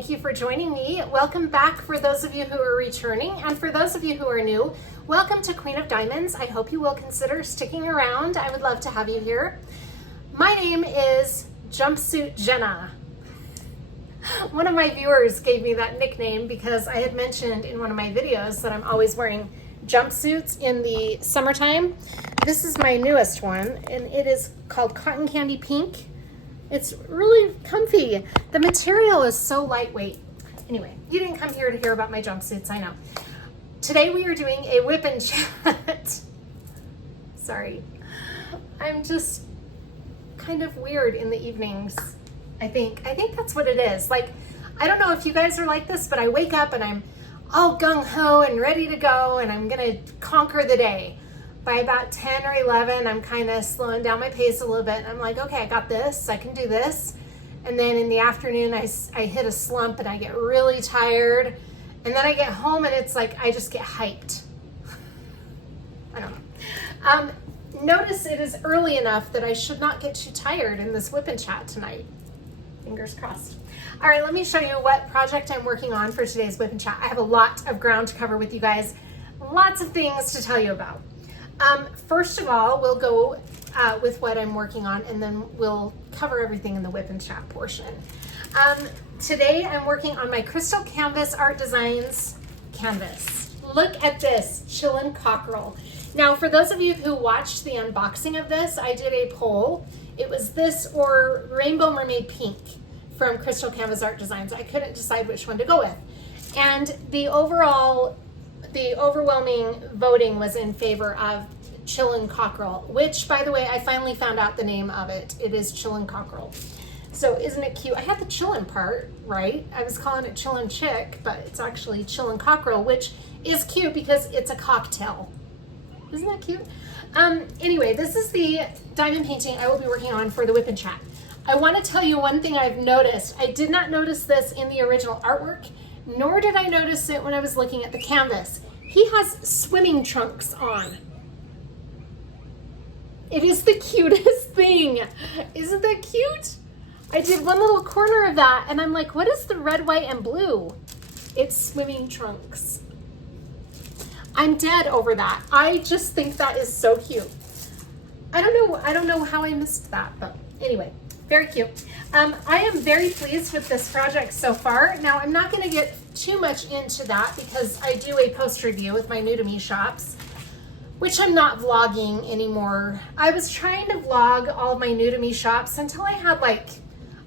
Thank you for joining me. Welcome back for those of you who are returning, and for those of you who are new, welcome to Queen of Diamonds. I hope you will consider sticking around. I would love to have you here. My name is Jumpsuit Jenna. One of my viewers gave me that nickname because I had mentioned in one of my videos that I'm always wearing jumpsuits in the summertime. This is my newest one, and it is called Cotton Candy Pink. It's really comfy. The material is so lightweight. Anyway, you didn't come here to hear about my jumpsuits, I know. Today we are doing a WIP and Chat. Sorry. I'm just kind of weird in the evenings, I think. I think that's what it is. Like, I don't know if you guys are like this, but I wake up and I'm all gung-ho and ready to go, and I'm gonna conquer the day. By about 10 or 11, I'm kind of slowing down my pace a little bit. I'm like, okay, I got this, I can do this. And then in the afternoon, I hit a slump and I get really tired. And then I get home and it's like, I just get hyped. I don't know. Notice it is early enough that I should not get too tired in this WIP and Chat tonight. Fingers crossed. All right, let me show you what project I'm working on for today's WIP and Chat. I have a lot of ground to cover with you guys. Lots of things to tell you about. First of all, we'll go with what I'm working on, and then we'll cover everything in the WIP and Chat portion. Today I'm working on my Crystal Canvas Art Designs canvas. Look at this, Chillin Cockrel. Now, for those of you who watched the unboxing of this, I did a poll. It was this or Rainbow Mermaid Pink from Crystal Canvas Art Designs. I couldn't decide which one to go with. And the overwhelming voting was in favor of Chillin Cockrel, which, by the way, I finally found out the name of it. It is Chillin Cockrel. So isn't it cute? I had the chillin part right. I was calling it Chillin Chick, but it's actually Chillin Cockrel, which is cute because it's a cocktail. Isn't that cute? Anyway, this is the diamond painting I will be working on for the WIP and Chat. I want to tell you one thing I've noticed. I did not notice this in the original artwork, nor did I notice it when I was looking at the canvas. He has swimming trunks on. It is the cutest thing. Isn't that cute? I did one little corner of that and I'm like, what is the red, white, and blue? It's swimming trunks. I'm dead over that. I just think that is so cute. I don't know how I missed that, but anyway, very cute. I am very pleased with this project so far. Now, I'm not going to get too much into that because I do a post review with my new to me shops, which I'm not vlogging anymore. I was trying to vlog all of my new to me shops until I had like,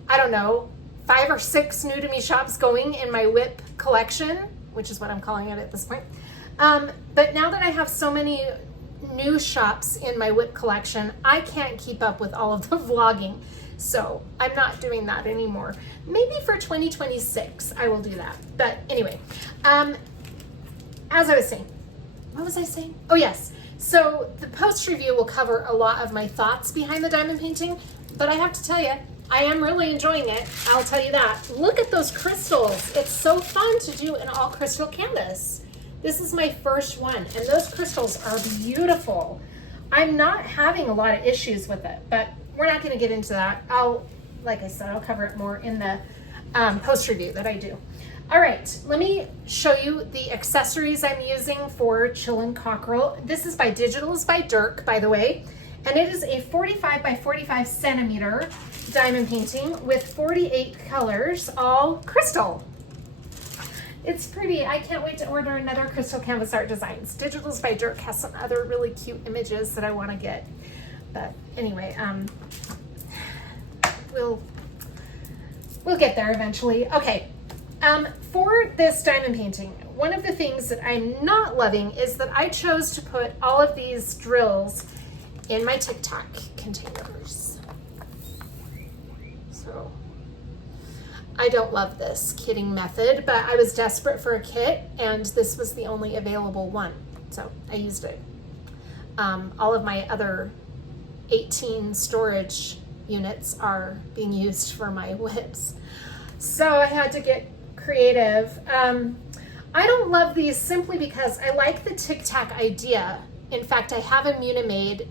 I don't know, 5 or 6 new to me shops going in my WIP collection, which is what I'm calling it at this point. But now that I have so many new shops in my WIP collection, I can't keep up with all of the vlogging. So I'm not doing that anymore. Maybe for 2026, I will do that. But anyway, as I was saying, what was I saying? Oh yes. So the post review will cover a lot of my thoughts behind the diamond painting, but I have to tell you, I am really enjoying it. I'll tell you that. Look at those crystals. It's so fun to do an all crystal canvas. This is my first one, and those crystals are beautiful. I'm not having a lot of issues with it, but we're not going to get into that. Like I said, I'll cover it more in the post review that I do. All right, let me show you the accessories I'm using for Chillin Cockrel. This is by By Dirk, by the way, and it is a 45 by 45 centimeter diamond painting with 48 colors, all crystal. It's pretty. I can't wait to order another Crystal Canvas Art Designs. By Dirk has some other really cute images that I want to get. But anyway, we'll get there eventually. Okay, for this diamond painting, one of the things that I'm not loving is that I chose to put all of these drills in my Tic Tac containers. So I don't love this kitting method, but I was desperate for a kit and this was the only available one. So I used it. All of my other 18 storage units are being used for my WIPs. So I had to get creative. I don't love these simply because I like the Tic Tac idea. In fact, I have a Munimade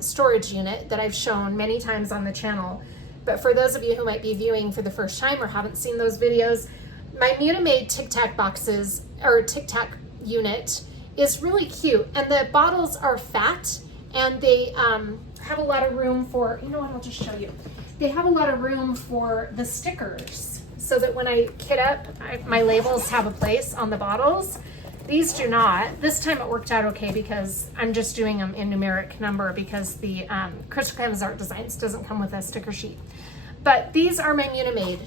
storage unit that I've shown many times on the channel But for those of you who might be viewing for the first time or haven't seen those videos, my Munimade Tic Tac boxes, or Tic Tac unit, is really cute. And the bottles are fat, and they have a lot of room for, you know what, I'll just show you. They have a lot of room for the stickers, so that when I kit up, my labels have a place on the bottles. These do not. This time it worked out okay because I'm just doing them in numeric number because the Crystal Canvas Art Designs doesn't come with a sticker sheet. But these are my Munimade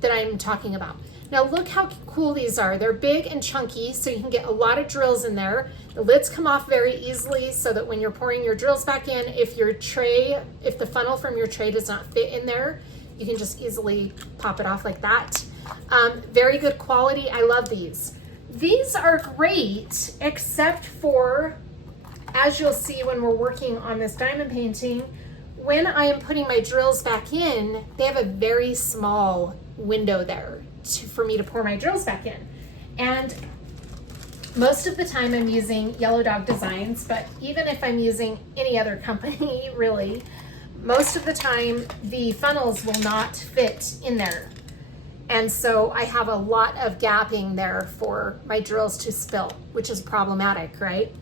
that I'm talking about. Now look how cool these are. They're big and chunky, so you can get a lot of drills in there. The lids come off very easily so that when you're pouring your drills back in, if the funnel from your tray does not fit in there, you can just easily pop it off like that. Very good quality. I love these. These are great, except for, as you'll see when we're working on this diamond painting, when I am putting my drills back in, they have a very small window there for me to pour my drills back in. And most of the time I'm using Yellow Dog Designs, but even if I'm using any other company, really, most of the time the funnels will not fit in there. And so I have a lot of gapping there for my drills to spill, which is problematic, right?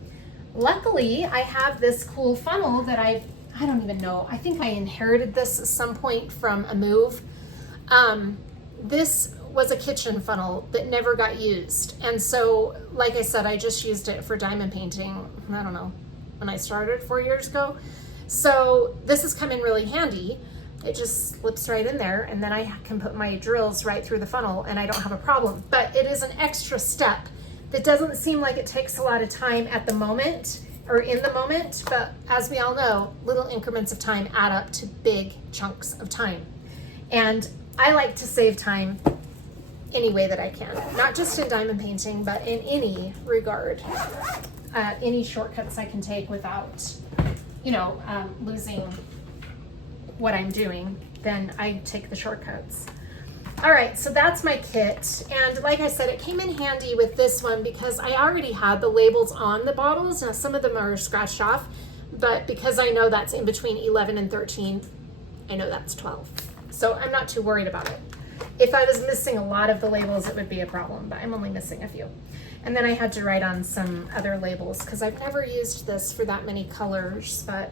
Luckily, I have this cool funnel that I don't even know. I think I inherited this at some point from a move. This was a kitchen funnel that never got used. And so, like I said, I just used it for diamond painting, I don't know, when I started 4 years ago. So this has come in really handy. It just slips right in there, and then I can put my drills right through the funnel and I don't have a problem. But it is an extra step that doesn't seem like it takes a lot of time at the moment or in the moment, but as we all know, little increments of time add up to big chunks of time. And I like to save time any way that I can, not just in diamond painting, but in any regard. Any shortcuts I can take without, losing what I'm doing, then I take the shortcuts. All right, so that's my kit. And like I said, it came in handy with this one because I already had the labels on the bottles. Now some of them are scratched off, but because I know that's in between 11 and 13, I know that's 12. So I'm not too worried about it. If I was missing a lot of the labels, it would be a problem, but I'm only missing a few. And then I had to write on some other labels because I've never used this for that many colors, but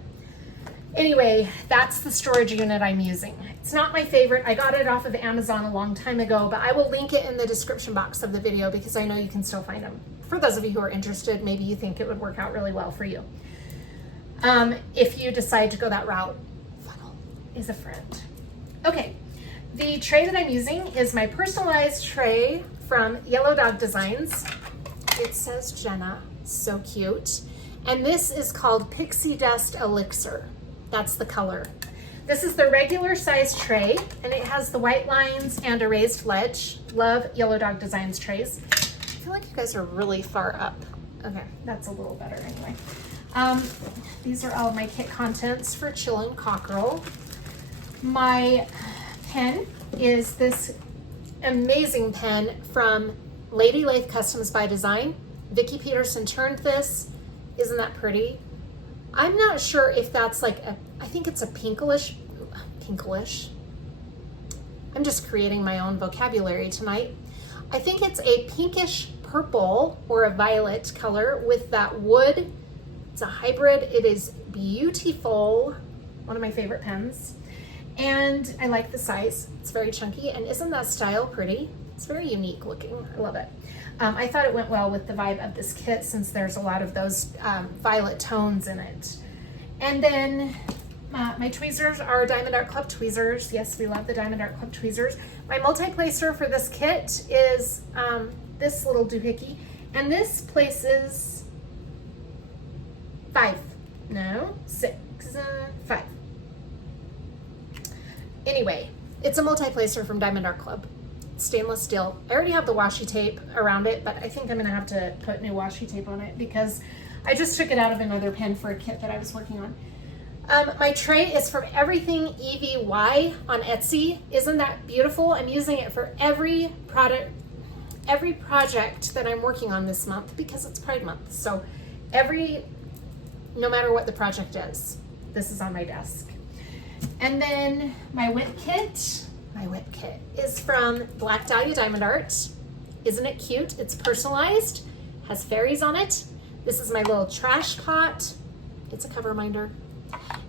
anyway, that's the storage unit I'm using. It's not my favorite. I got it off of Amazon a long time ago, but I will link it in the description box of the video because I know you can still find them. For those of you who are interested, maybe you think it would work out really well for you. If you decide to go that route, funnel is a friend. Okay, the tray that I'm using is my personalized tray from Yellow Dog Designs. It says Jenna, so cute. And this is called Pixie Dust Elixir. That's the color. This is the regular size tray, and it has the white lines and a raised ledge. Love Yellow Dog Designs trays. I feel like you guys are really far up. Okay, that's a little better anyway. These are all my kit contents for Chillin Cockrel. My pen is this amazing pen from Lady Lathe Customs by Design. Vicki Peterson turned this. Isn't that pretty? I'm not sure if that's like I think it's a pinklish. I'm just creating my own vocabulary tonight. I think it's a pinkish purple or a violet color with that wood. It's a hybrid. It is beautiful. One of my favorite pens. And I like the size. It's very chunky. And isn't that style pretty? It's very unique looking. I love it. I thought it went well with the vibe of this kit since there's a lot of those violet tones in it. And then my tweezers are Diamond Art Club tweezers. Yes, we love the Diamond Art Club tweezers. My multi-placer for this kit is this little doohickey. And this places 5. No, 6, 5. Anyway, it's a multi-placer from Diamond Art Club. Stainless steel. I already have the washi tape around it, but I think I'm gonna have to put new washi tape on it because I just took it out of another pen for a kit that I was working on. My tray is from EverythingEVY on Etsy. Isn't that beautiful? I'm using it for every project that I'm working on this month because it's Pride Month. So no matter what the project is, this is on my desk. And then my WIP kit is from Black Dahlia Diamond Art. Isn't it cute? It's personalized, has fairies on it. This is my little trash pot. It's a cover reminder.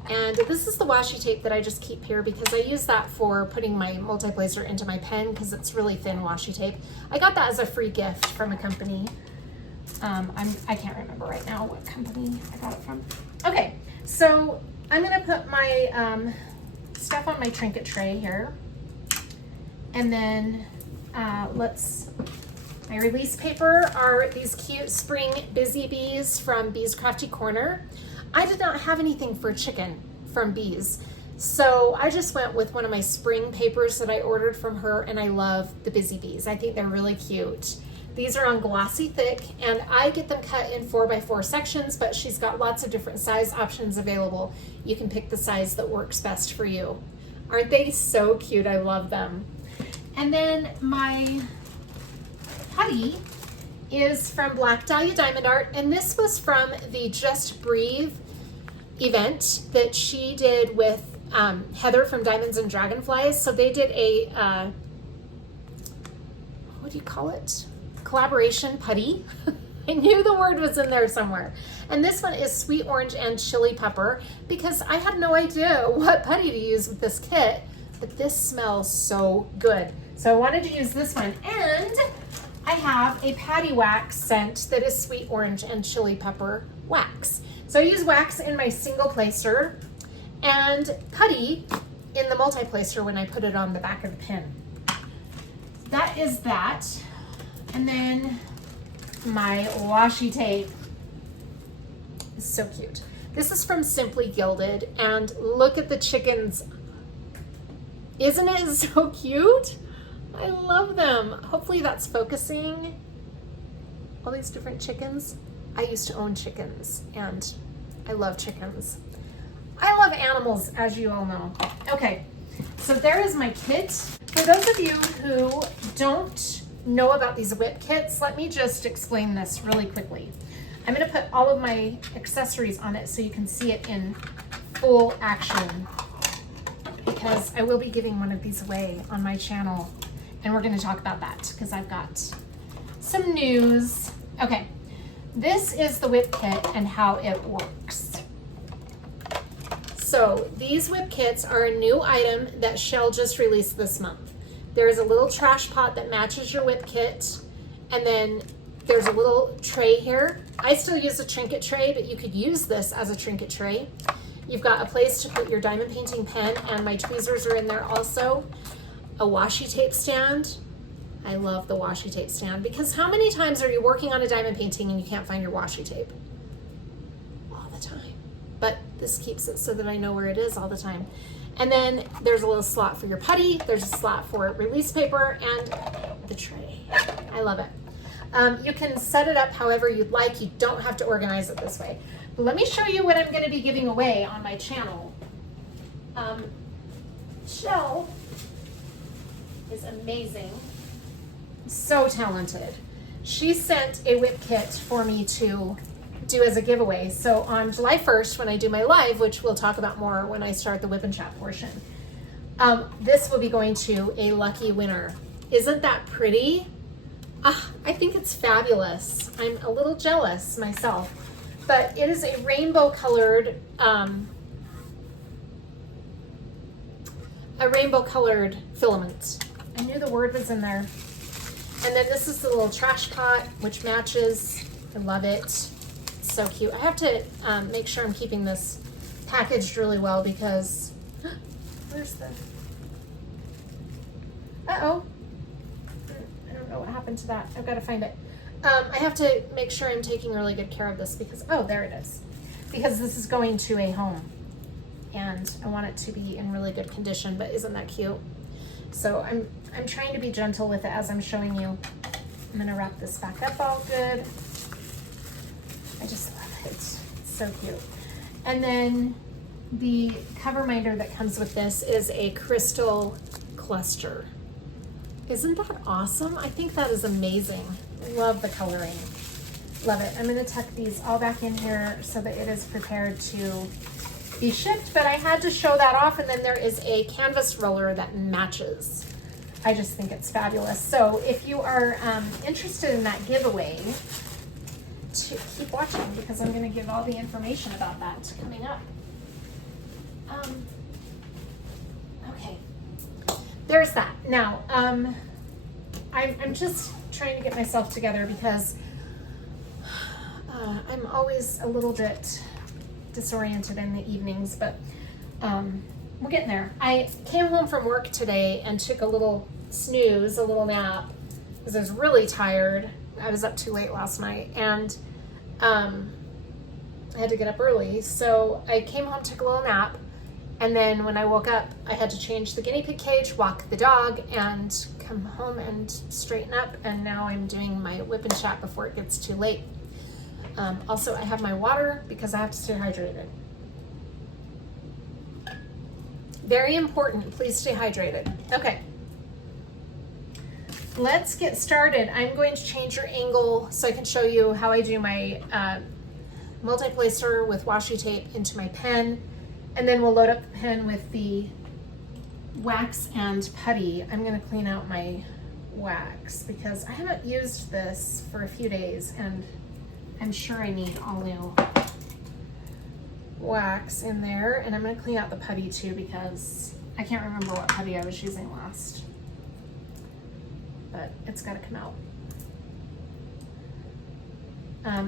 And this is the washi tape that I just keep here because I use that for putting my multi-placer into my pen because it's really thin washi tape. I got that as a free gift from a company. I can't remember right now what company I got it from. Okay, so I'm gonna put my stuff on my trinket tray here. And then my release paper are these cute spring Busy Bees from Bees Crafty Corner. I did not have anything for chicken from Bees, so I just went with one of my spring papers that I ordered from her, and I love the Busy Bees. I think they're really cute. These are on glossy thick, and I get them cut in 4x4 sections, but she's got lots of different size options available. You can pick the size that works best for you. Aren't they so cute? I love them. And then my putty is from Black Dahlia Diamond Art, and this was from the Just Breathe event that she did with Heather from Diamonds and Dragonflies. So they did a, what do you call it? Collaboration putty. I knew the word was in there somewhere. And this one is Sweet Orange and Chili Pepper because I had no idea what putty to use with this kit, but this smells so good. So I wanted to use this one, and I have a patty wax scent that is Sweet Orange and Chili Pepper wax. So I use wax in my single placer and putty in the multi-placer when I put it on the back of the pen. That is that. And then my washi tape is so cute. This is from Simply Gilded, and look at the chickens. Isn't it so cute? I love them. Hopefully that's focusing. All these different chickens. I used to own chickens, and I love chickens. I love animals, as you all know. Okay, so there is my kit. For those of you who don't know about these WIP kits, let me just explain this really quickly. I'm going to put all of my accessories on it so you can see it in full action, because I will be giving one of these away on my channel, and we're going to talk about that because I've got some news. Okay, this is the WIP kit and how it works. So these WIP kits are a new item that Shell just released this month. There is a little trash pot that matches your WIP kit, and then there's a little tray here. I still use a trinket tray, but you could use this as a trinket tray. You've got a place to put your diamond painting pen, and my tweezers are in there also. A washi tape stand. I love the washi tape stand because how many times are you working on a diamond painting and you can't find your washi tape? All the time. But this keeps it so that I know where it is all the time. And then there's a little slot for your putty. There's a slot for release paper and the tray. I love it. You can set it up however you'd like. You don't have to organize it this way. But let me show you what I'm going to be giving away on my channel. Shell is amazing. So talented. She sent a WIP kit for me to do as a giveaway. So on July 1st, when I do my live, which we'll talk about more when I start the WIP and Chat portion, this will be going to a lucky winner. Isn't that pretty? I think it's fabulous. I'm a little jealous myself, but it is a rainbow colored filament. I knew the word was in there. And then this is the little trash pot, which matches. I love it. It's so cute. I have to make sure I'm keeping this packaged really well because, where's the, uh-oh. I don't know what happened to that. I've got to find it. I have to make sure I'm taking really good care of this because, oh, there it is. Because this is going to a home and I want it to be in really good condition, but isn't that cute? So I'm trying to be gentle with it as I'm showing you. I'm gonna wrap this back up all good. I just love it. It's so cute. And then the cover minder that comes with this is a crystal cluster. Isn't that awesome? I think that is amazing. Love the coloring. Love it. I'm gonna tuck these all back in here so that it is prepared to be shipped, but I had to show that off. And then there is a canvas roller that matches. I just think it's fabulous. So if you are interested in that giveaway, keep watching because I'm going to give all the information about that coming up. Okay, there's that. Now, I'm just trying to get myself together because I'm always a little bit disoriented in the evenings, but we're getting there. I came home from work today and took a little snooze, a little nap, because I was really tired. I was up too late last night, and I had to get up early. So I came home, took a little nap, and then when I woke up, I had to change the guinea pig cage, walk the dog, and come home and straighten up. And now I'm doing my WIP and Chat before it gets too late. Also, I have my water because I have to stay hydrated. Very important, please stay hydrated. Okay, let's get started. I'm going to change your angle so I can show you how I do my multi-placer with washi tape into my pen, and then we'll load up the pen with the wax and putty. I'm going to clean out my wax because I haven't used this for a few days, and I'm sure I need all new wax in there. And I'm going to clean out the putty too because I can't remember what putty I was using last, but it's got to come out.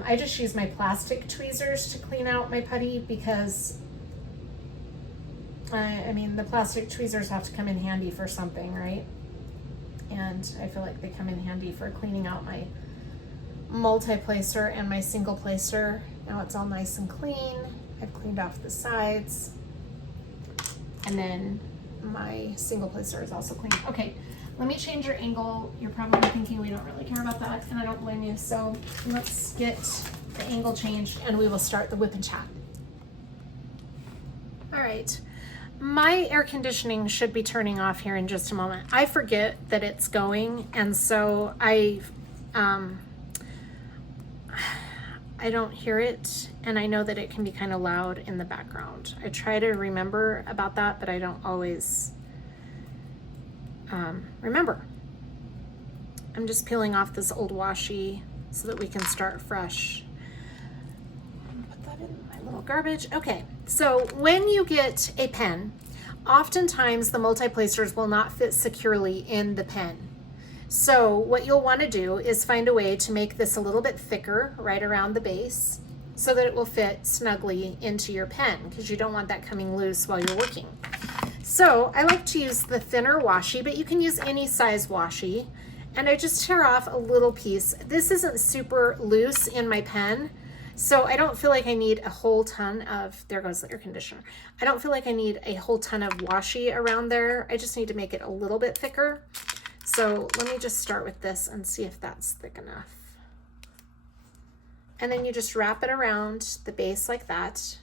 I just use my plastic tweezers to clean out my putty because I mean, the plastic tweezers have to come in handy for something, right? And I feel like they come in handy for cleaning out my multi-placer and my single placer. Now it's all nice and clean. I've cleaned off the sides, and then my single placer is also clean. Okay, let me change your angle. You're probably thinking we don't really care about that, and I don't blame you. So let's get the angle changed and we will start the WIP and Chat. All right, my air conditioning should be turning off here in just a moment. I forget that it's going, and so I don't hear it, and I know that it can be kind of loud in the background. I try to remember about that, but I don't always remember. I'm just peeling off this old washi so that we can start fresh. Put that in my little garbage. Okay, so when you get a pen, oftentimes the multi-placers will not fit securely in the pen. So what you'll want to do is find a way to make this a little bit thicker right around the base so that it will fit snugly into your pen, because you don't want that coming loose while you're working. So I like to use the thinner washi, but you can use any size washi. And I just tear off a little piece. This isn't super loose in my pen, so I don't feel like I need a whole ton of, there goes the air conditioner. I don't feel like I need a whole ton of washi around there. I just need to make it a little bit thicker. So let me just start with this and see if that's thick enough. And then you just wrap it around the base like that,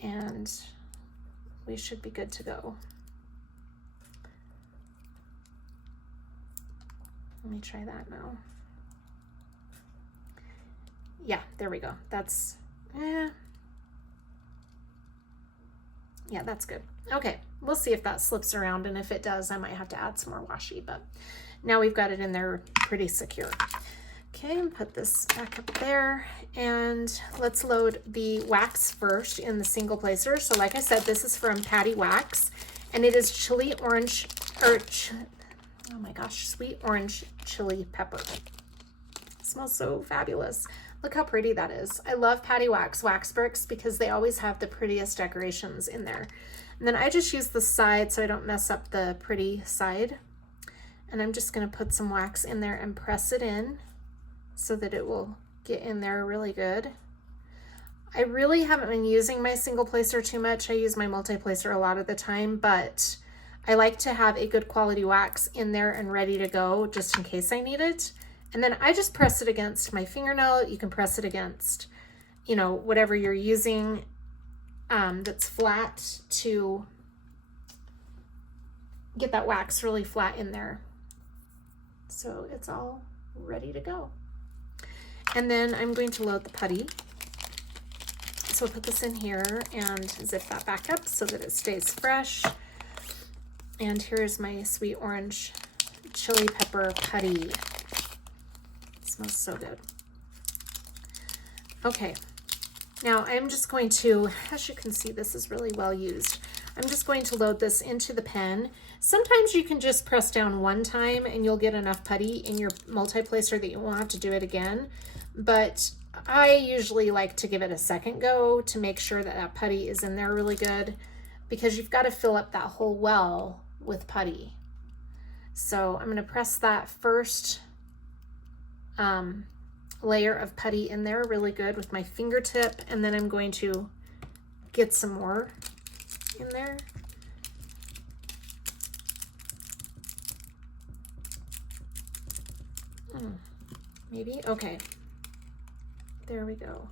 and we should be good to go. Let me try that now. Yeah, there we go. That's, yeah, that's good. Okay, we'll see if that slips around, and if it does, I might have to add some more washi, but now we've got it in there pretty secure. Okay, and put this back up there, and let's load the wax first in the single placer. So like I said, this is from Patty Wax, and it is chili orange, or oh my gosh, sweet orange chili pepper. It smells so fabulous. Look how pretty that is. I love Patty Wax wax bricks because they always have the prettiest decorations in there. And then I just use the side so I don't mess up the pretty side. And I'm just gonna put some wax in there and press it in so that it will get in there really good. I really haven't been using my single placer too much. I use my multi-placer a lot of the time, but I like to have a good quality wax in there and ready to go just in case I need it. And then I just press it against my fingernail. You can press it against, you know, whatever you're using that's flat to get that wax really flat in there. So it's all ready to go. And then I'm going to load the putty. So I'll put this in here and zip that back up so that it stays fresh. And here's my sweet orange chili pepper putty. It smells so good. Okay, now I'm just going to, as you can see, this is really well used. I'm just going to load this into the pen. Sometimes you can just press down one time and you'll get enough putty in your multi-placer that you won't have to do it again. But I usually like to give it a second go to make sure that that putty is in there really good, because you've got to fill up that whole well with putty. So I'm going to press that first layer of putty in there really good with my fingertip, and then I'm going to get some more in there. Maybe, okay. There we go.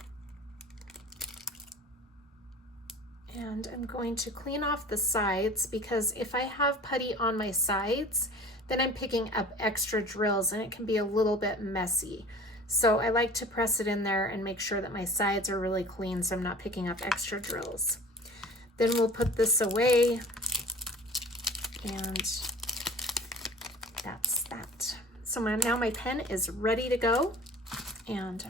And I'm going to clean off the sides, because if I have putty on my sides, then I'm picking up extra drills and it can be a little bit messy. So I like to press it in there and make sure that my sides are really clean so I'm not picking up extra drills. Then we'll put this away, and that's that. So now my pen is ready to go, and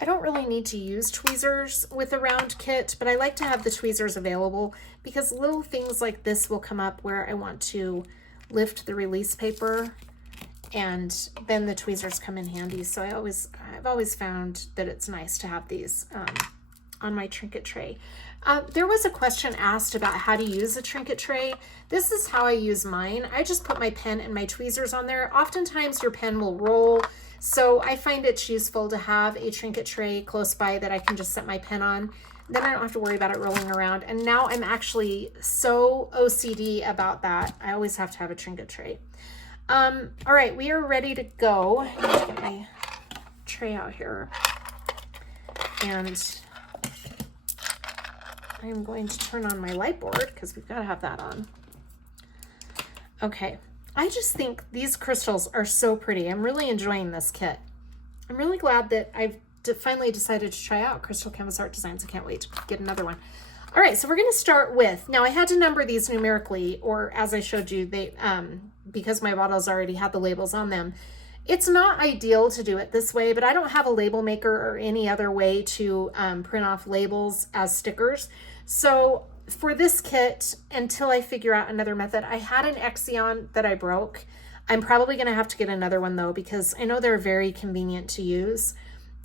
I don't really need to use tweezers with a round kit, but I like to have the tweezers available because little things like this will come up where I want to lift the release paper, and then the tweezers come in handy. So I've always found that it's nice to have these on my trinket tray. There was a question asked about how to use a trinket tray. This is how I use mine. I just put my pen and my tweezers on there. Oftentimes your pen will roll, so I find it's useful to have a trinket tray close by that I can just set my pen on. Then I don't have to worry about it rolling around. And now I'm actually so OCD about that. I always have to have a trinket tray. All right, we are ready to go. I'm gonna get my tray out here. And I'm going to turn on my light board because we've got to have that on. Okay, I just think these crystals are so pretty. I'm really enjoying this kit. I'm really glad that I've finally decided to try out Crystal Canvas Art Designs. I can't wait to get another one. All right, so we're going to start with, now I had to number these numerically, or as I showed you, they because my bottles already had the labels on them. It's not ideal to do it this way, but I don't have a label maker or any other way to print off labels as stickers. So for this kit, until I figure out another method, I had an Exion that I broke. I'm probably going to have to get another one though, because I know they're very convenient to use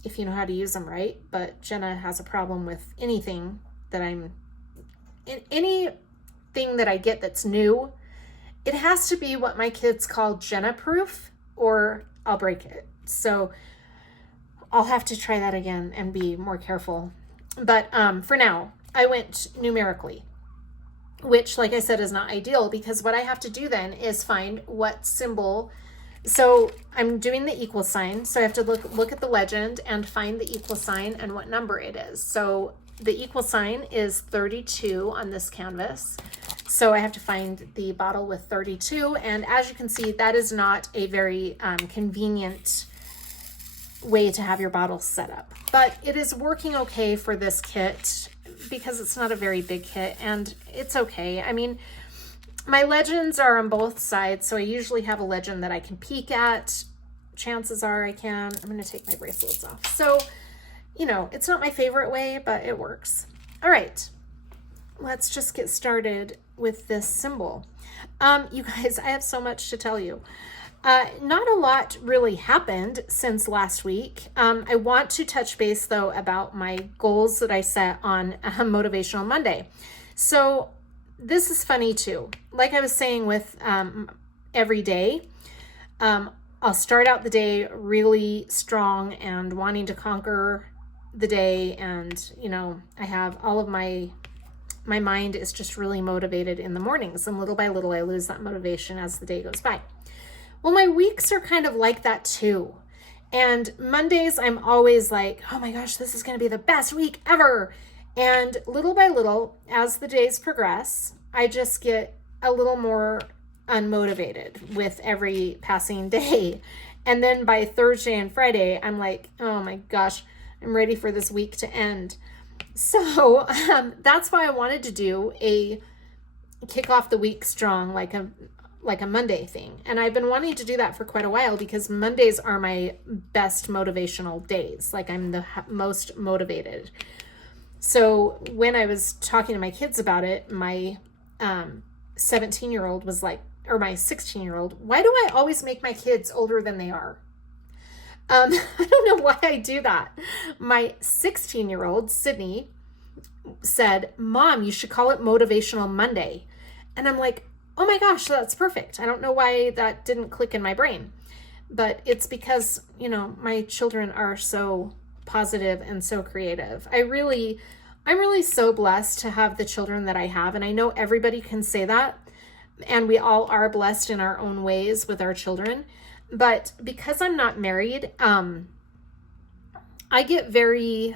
if you know how to use them right. But Jenna has a problem with anything that anything that I get that's new. It has to be what my kids call Jenna proof, or I'll break it. So I'll have to try that again and be more careful. But for now, I went numerically, which, like I said, is not ideal, because what I have to do then is find what symbol. So I'm doing the equal sign. So I have to look at the legend and find the equal sign and what number it is. So the equal sign is 32 on this canvas. So I have to find the bottle with 32. And as you can see, that is not a very convenient way to have your bottle set up. But it is working okay for this kit because it's not a very big kit, and it's okay. I mean, my legends are on both sides, so I usually have a legend that I can peek at. Chances are I can. I'm going to take my bracelets off. So, you know, it's not my favorite way, but it works. All right, let's just get started with this symbol. You guys, I have so much to tell you. Not a lot really happened since last week. I want to touch base though about my goals that I set on Motivational Monday. So this is funny too. Like I was saying with every day, I'll start out the day really strong and wanting to conquer the day, and you know, I have all of my mind is just really motivated in the mornings, and little by little I lose that motivation as the day goes by. Well, my weeks are kind of like that too. And Mondays, I'm always like, oh my gosh, this is going to be the best week ever. And little by little, as the days progress, I just get a little more unmotivated with every passing day. And then by Thursday and Friday, I'm like, oh my gosh, I'm ready for this week to end. So that's why I wanted to do a kick off the week strong, like a Monday thing. And I've been wanting to do that for quite a while because Mondays are my best motivational days. Like I'm the most motivated. So when I was talking to my kids about it, my 17-year-old was like, or my 16-year-old, why do I always make my kids older than they are? I don't know why I do that. My 16-year-old, Sydney, said, Mom, you should call it Motivational Monday. And I'm like, oh my gosh, that's perfect. I don't know why that didn't click in my brain. But it's because, my children are so positive and so creative. I'm really so blessed to have the children that I have. And I know everybody can say that. And we all are blessed in our own ways with our children. But because I'm not married, I get very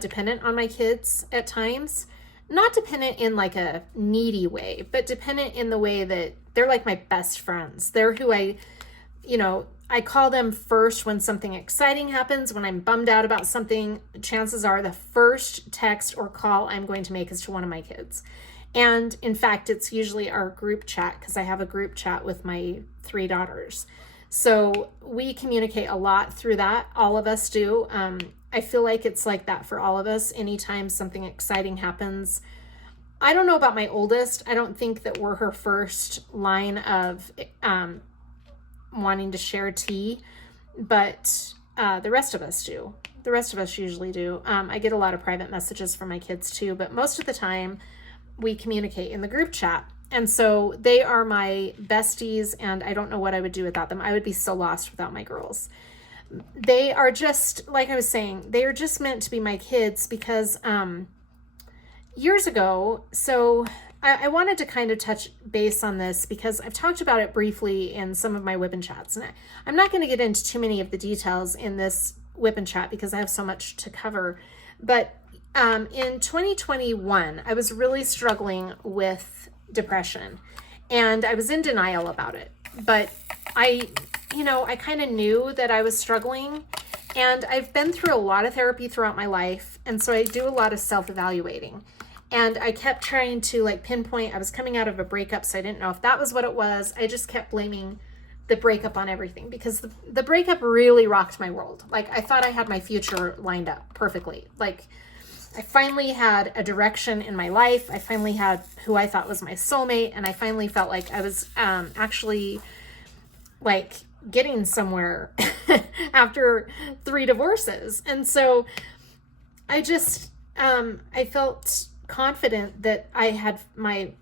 dependent on my kids at times. Not dependent in like a needy way, but dependent in the way that they're like my best friends. They're who I call them first when something exciting happens. When I'm bummed out about something, chances are the first text or call I'm going to make is to one of my kids. And in fact, it's usually our group chat because I have a group chat with my 3 daughters. So we communicate a lot through that. All of us do. I feel like it's like that for all of us. Anytime something exciting happens, I don't know about my oldest. I don't think that we're her first line of wanting to share tea, but the rest of us do. The rest of us usually do. I get a lot of private messages from my kids too, but most of the time we communicate in the group chat. And so they are my besties, and I don't know what I would do without them. I would be so lost without my girls. They are just, like I was saying, they are just meant to be my kids because years ago, so I wanted to kind of touch base on this because I've talked about it briefly in some of my WIP and Chats. And I'm not going to get into too many of the details in this WIP and Chat because I have so much to cover. But in 2021, I was really struggling with depression and I was in denial about it. But I kind of knew that I was struggling, and I've been through a lot of therapy throughout my life. And so I do a lot of self-evaluating, and I kept trying to pinpoint. I was coming out of a breakup, so I didn't know if that was what it was. I just kept blaming the breakup on everything because the breakup really rocked my world. Like I thought I had my future lined up perfectly. Like I finally had a direction in my life. I finally had who I thought was my soulmate. And I finally felt like I was actually getting somewhere after 3 divorces. And so I just, I felt confident that I had my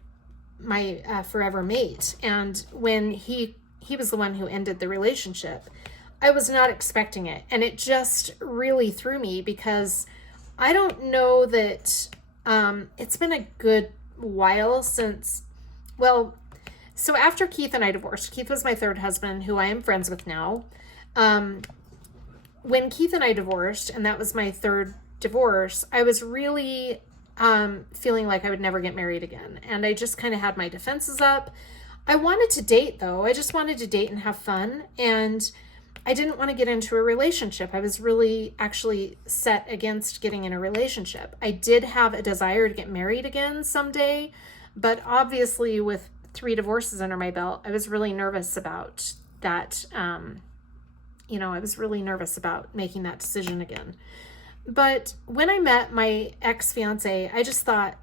forever mate. And when he was the one who ended the relationship, I was not expecting it. And it just really threw me because I don't know that it's been a good while since, so after Keith and I divorced, Keith was my 3rd husband who I am friends with now. When Keith and I divorced, and that was my 3rd divorce, I was really feeling like I would never get married again. And I just kind of had my defenses up. I wanted to date though. I just wanted to date and have fun. And I didn't want to get into a relationship. I was really actually set against getting in a relationship. I did have a desire to get married again someday, but obviously with 3 divorces under my belt, I was really nervous about that. I was really nervous about making that decision again. But when I met my ex-fiance, I just thought,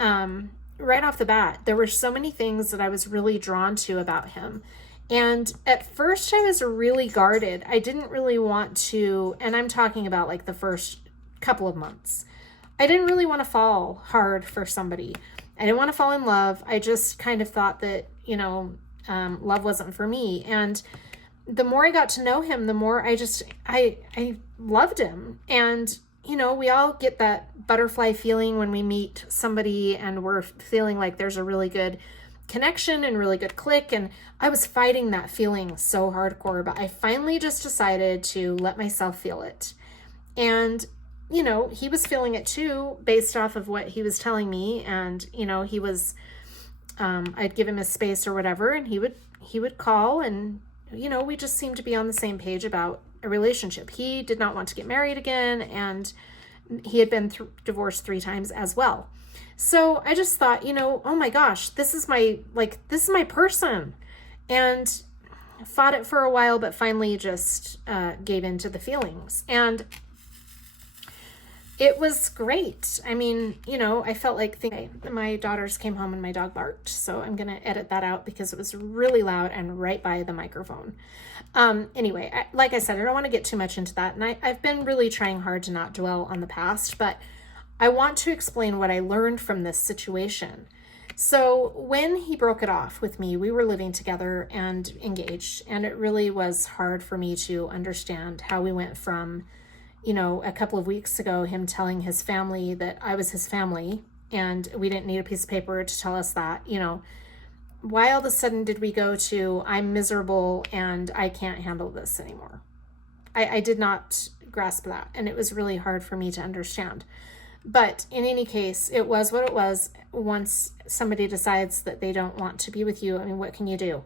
right off the bat, there were so many things that I was really drawn to about him. And at first I was really guarded. I didn't really want to, and I'm talking about the first couple of months. I didn't really want to fall hard for somebody. I didn't want to fall in love. I just kind of thought that, love wasn't for me. And the more I got to know him, the more I loved him. And, we all get that butterfly feeling when we meet somebody and we're feeling like there's a really good connection and really good click. And I was fighting that feeling so hardcore, but I finally just decided to let myself feel it. And, he was feeling it too, based off of what he was telling me. And, he was, I'd give him his space or whatever, and he would call, and, we just seemed to be on the same page about a relationship. He did not want to get married again. And he had been divorced 3 times as well. So I just thought, oh my gosh, this is my person. And fought it for a while, but finally just gave in to the feelings. And it was great. I mean, I felt like my daughters came home and my dog barked. So I'm going to edit that out because it was really loud and right by the microphone. Anyway, like I said, I don't want to get too much into that. And I've been really trying hard to not dwell on the past, but I want to explain what I learned from this situation. So when he broke it off with me, we were living together and engaged, and it really was hard for me to understand how we went from, a couple of weeks ago, him telling his family that I was his family and we didn't need a piece of paper to tell us that, why all of a sudden did we go to I'm miserable and I can't handle this anymore? I did not grasp that, and it was really hard for me to understand. But in any case, it was what it was. Once somebody decides that they don't want to be with you, I mean, what can you do?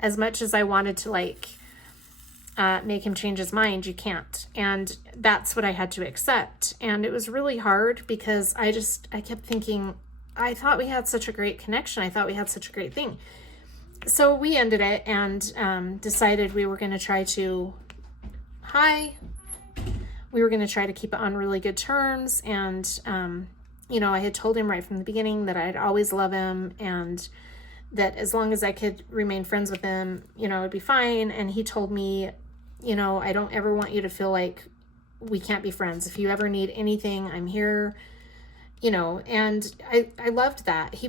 As much as I wanted to make him change his mind, you can't. And that's what I had to accept. And it was really hard because I kept thinking, I thought we had such a great connection. I thought we had such a great thing. So we ended it and decided we were going to try to, we were going to try to keep it on really good terms. And, I had told him right from the beginning that I'd always love him and that as long as I could remain friends with him, it would be fine. And he told me, I don't ever want you to feel like we can't be friends. If you ever need anything, I'm here, and I loved that. He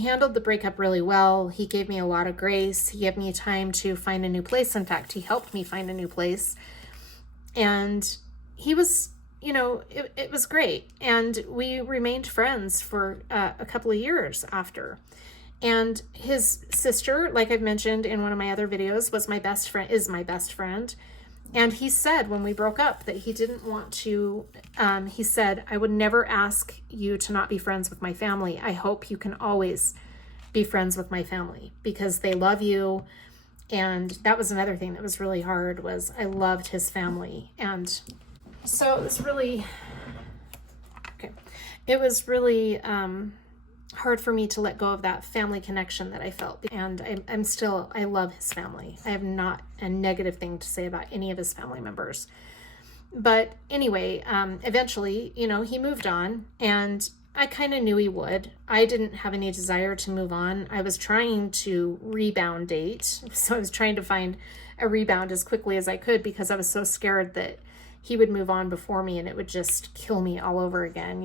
handled the breakup really well. He gave me a lot of grace. He gave me time to find a new place. In fact, he helped me find a new place. And he was, it was great. And we remained friends for a couple of years after. And his sister, like I've mentioned in one of my other videos, is my best friend. And he said when we broke up that he didn't want to, he said, I would never ask you to not be friends with my family. I hope you can always be friends with my family because they love you. And that was another thing that was really hard was I loved his family. And so it was really hard for me to let go of that family connection that I felt. And I love his family. I have not a negative thing to say about any of his family members. But anyway, eventually, he moved on and I kind of knew he would. I didn't have any desire to move on. I was trying to rebound date. So I was trying to find a rebound as quickly as I could because I was so scared that he would move on before me and it would just kill me all over again,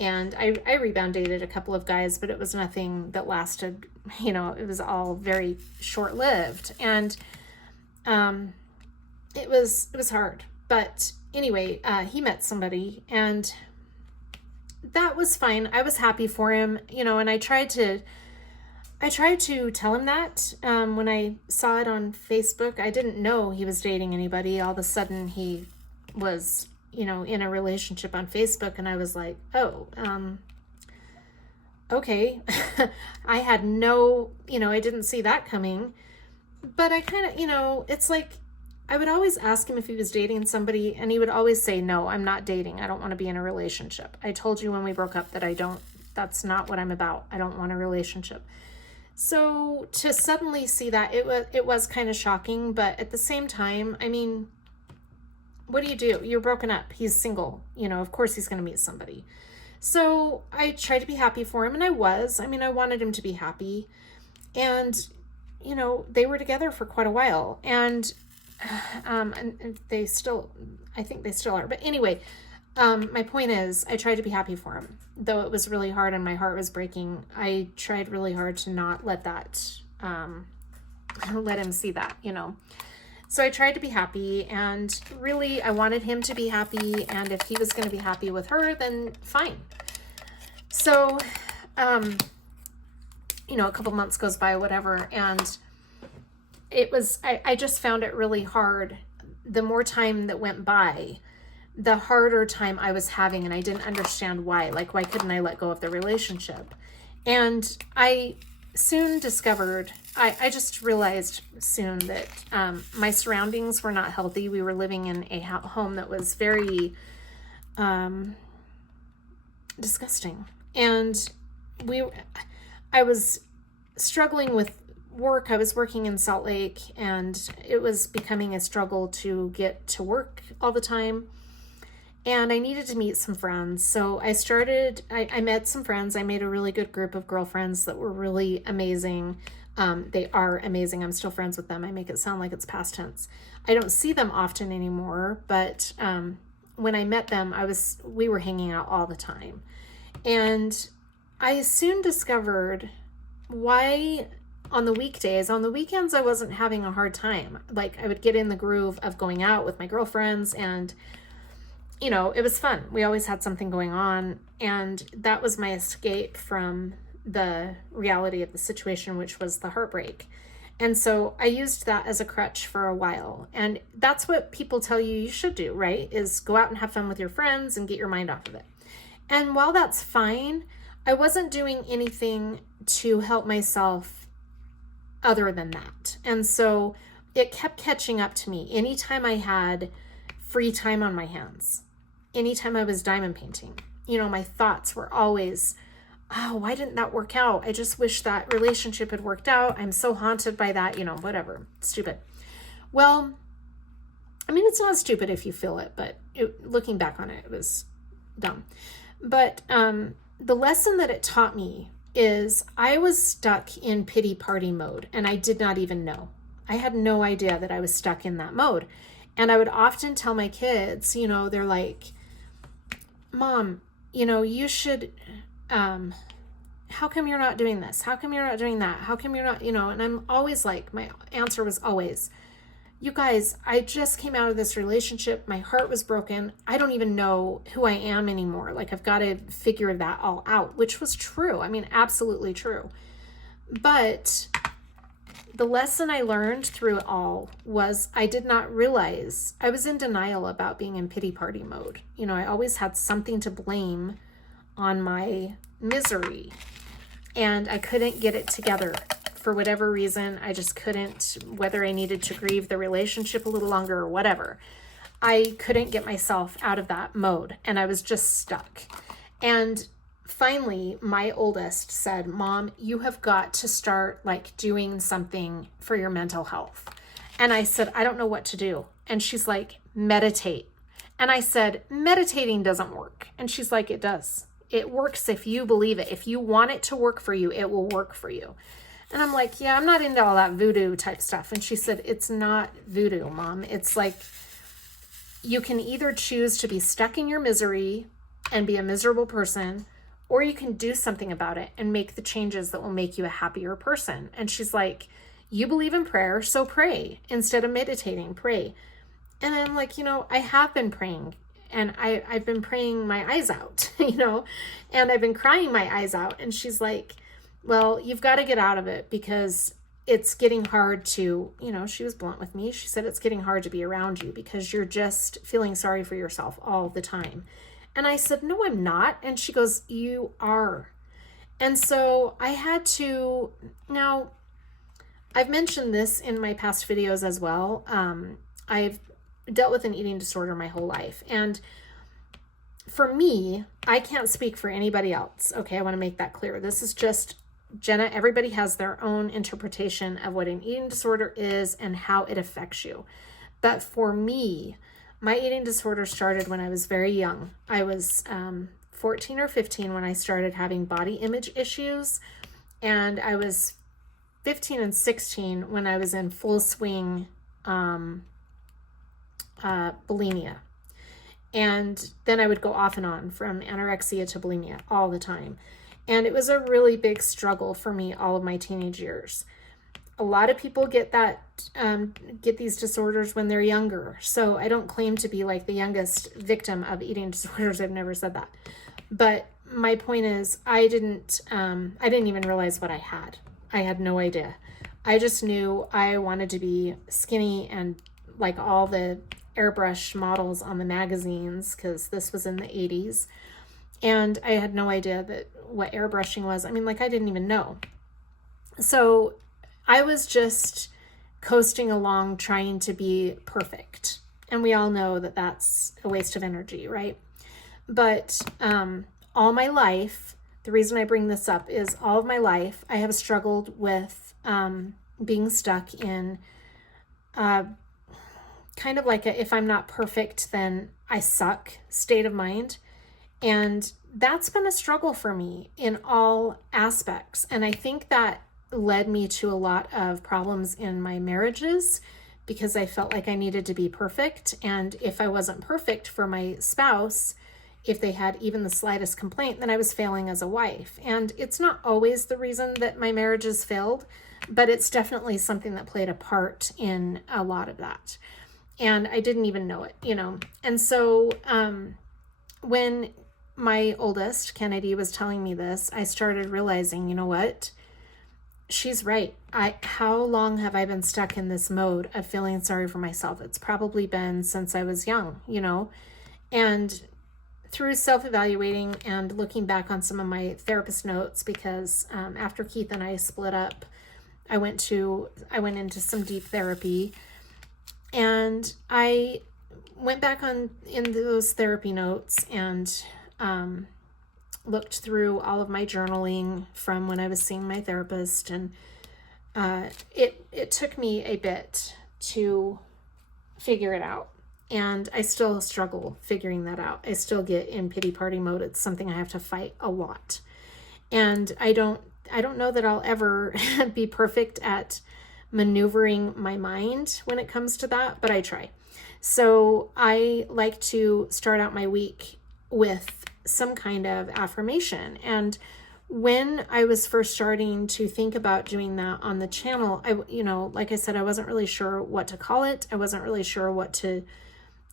And I rebound dated a couple of guys, but it was nothing that lasted, it was all very short-lived. And it was hard. But anyway, he met somebody and that was fine. I was happy for him, and I tried to tell him that when I saw it on Facebook. I didn't know he was dating anybody. All of a sudden he was, in a relationship on Facebook. And I was like, oh, okay. I had no, I didn't see that coming. But I kind of, it's like, I would always ask him if he was dating somebody and he would always say, no, I'm not dating. I don't want to be in a relationship. I told you when we broke up that that's not what I'm about. I don't want a relationship. So to suddenly see that, it was kind of shocking, but at the same time, I mean, what do? You're broken up. He's single. Of course he's going to meet somebody. So I tried to be happy for him and I wanted him to be happy. And, they were together for quite a while and they still, I think they still are. But anyway, my point is I tried to be happy for him, though it was really hard and my heart was breaking. I tried really hard to not let that, let him see that, So I tried to be happy and really I wanted him to be happy. And if he was going to be happy with her, then fine. So, a couple months goes by, whatever. And it was, I just found it really hard. The more time that went by, the harder time I was having, and I didn't understand why. Like, why couldn't I let go of the relationship? And I soon discovered, I just realized soon that my surroundings were not healthy. We were living in a home that was very disgusting. And I was struggling with work. I was working in Salt Lake, and it was becoming a struggle to get to work all the time. And I needed to meet some friends. So I met some friends. I made a really good group of girlfriends that were really amazing. They are amazing. I'm still friends with them. I make it sound like it's past tense. I don't see them often anymore, but when I met them, we were hanging out all the time. And I soon discovered why on the weekdays, on the weekends, I wasn't having a hard time. Like, I would get in the groove of going out with my girlfriends, and it was fun. We always had something going on, and that was my escape from the reality of the situation, which was the heartbreak. And so I used that as a crutch for a while. And that's what people tell you should do, right? Is go out and have fun with your friends and get your mind off of it. And while that's fine, I wasn't doing anything to help myself other than that. And so it kept catching up to me. Anytime I had free time on my hands, anytime I was diamond painting, my thoughts were always, oh, why didn't that work out? I just wish that relationship had worked out. I'm so haunted by that, whatever. Stupid. Well, I mean, it's not stupid if you feel it, but looking back on it, it was dumb. But the lesson that it taught me is I was stuck in pity party mode, and I did not even know. I had no idea that I was stuck in that mode. And I would often tell my kids, they're like, Mom, you should, how come you're not doing this? How come you're not doing that? How come you're not, and I'm always like, my answer was always, you guys, I just came out of this relationship. My heart was broken. I don't even know who I am anymore. Like, I've got to figure that all out, which was true. I mean, absolutely true. But the lesson I learned through it all was I did not realize I was in denial about being in pity party mode. I always had something to blame on my misery, and I couldn't get it together for whatever reason. I just couldn't, whether I needed to grieve the relationship a little longer or whatever. I couldn't get myself out of that mode, and I was just stuck. And finally, my oldest said, Mom, you have got to start doing something for your mental health. And I said, I don't know what to do. And she's like, meditate. And I said, meditating doesn't work. And she's like, it does. It works if you believe it. If you want it to work for you, it will work for you. And I'm like, yeah, I'm not into all that voodoo type stuff. And she said, it's not voodoo, Mom. It's like, you can either choose to be stuck in your misery and be a miserable person, or you can do something about it and make the changes that will make you a happier person. And she's like, you believe in prayer, so pray. Instead of meditating, pray. And I'm like, I have been praying, and I've been praying my eyes out, and I've been crying my eyes out. And she's like, well, you've got to get out of it, because it's getting hard to, she was blunt with me. She said, it's getting hard to be around you because you're just feeling sorry for yourself all the time. And I said, no, I'm not. And she goes, you are. And so I had to, now I've mentioned this in my past videos as well. I've dealt with an eating disorder my whole life. And for me, I can't speak for anybody else. Okay, I want to make that clear. This is just Jenna. Everybody has their own interpretation of what an eating disorder is and how it affects you. But for me, my eating disorder started when I was very young. I was 14 or 15 when I started having body image issues. And I was 15 and 16 when I was in full swing bulimia. And then I would go off and on from anorexia to bulimia all the time. And it was a really big struggle for me all of my teenage years. A lot of people get these disorders when they're younger. So I don't claim to be like the youngest victim of eating disorders. I've never said that. But my point is, I didn't even realize what I had. I had no idea. I just knew I wanted to be skinny and like all the airbrush models on the magazines, because this was in the 80s. And I had no idea what airbrushing was. I mean, I didn't even know. So I was just coasting along trying to be perfect. And we all know that that's a waste of energy, right? But all my life, the reason I bring this up is all of my life, I have struggled with being stuck in kind of like a, if I'm not perfect, then I suck state of mind. And that's been a struggle for me in all aspects. And I think that led me to a lot of problems in my marriages because I felt like I needed to be perfect. And if I wasn't perfect for my spouse, if they had even the slightest complaint, then I was failing as a wife. And it's not always the reason that my marriages failed, but it's definitely something that played a part in a lot of that. And I didn't even know it, you know. And so when my oldest, Kennedy, was telling me this, I started realizing, you know what? She's right. How long have I been stuck in this mode of feeling sorry for myself? It's probably been since I was young, you know. And through self-evaluating and looking back on some of my therapist notes, because after Keith and I split up, I went into some deep therapy, and I went back in those therapy notes and looked through all of my journaling from when I was seeing my therapist, and it took me a bit to figure it out. And I still struggle figuring that out. I still get in pity party mode. It's something I have to fight a lot. And I don't know that I'll ever be perfect at maneuvering my mind when it comes to that, but I try. So I like to start out my week with some kind of affirmation. And when I was first starting to think about doing that on the channel, like I said, I wasn't really sure what to call it. I wasn't really sure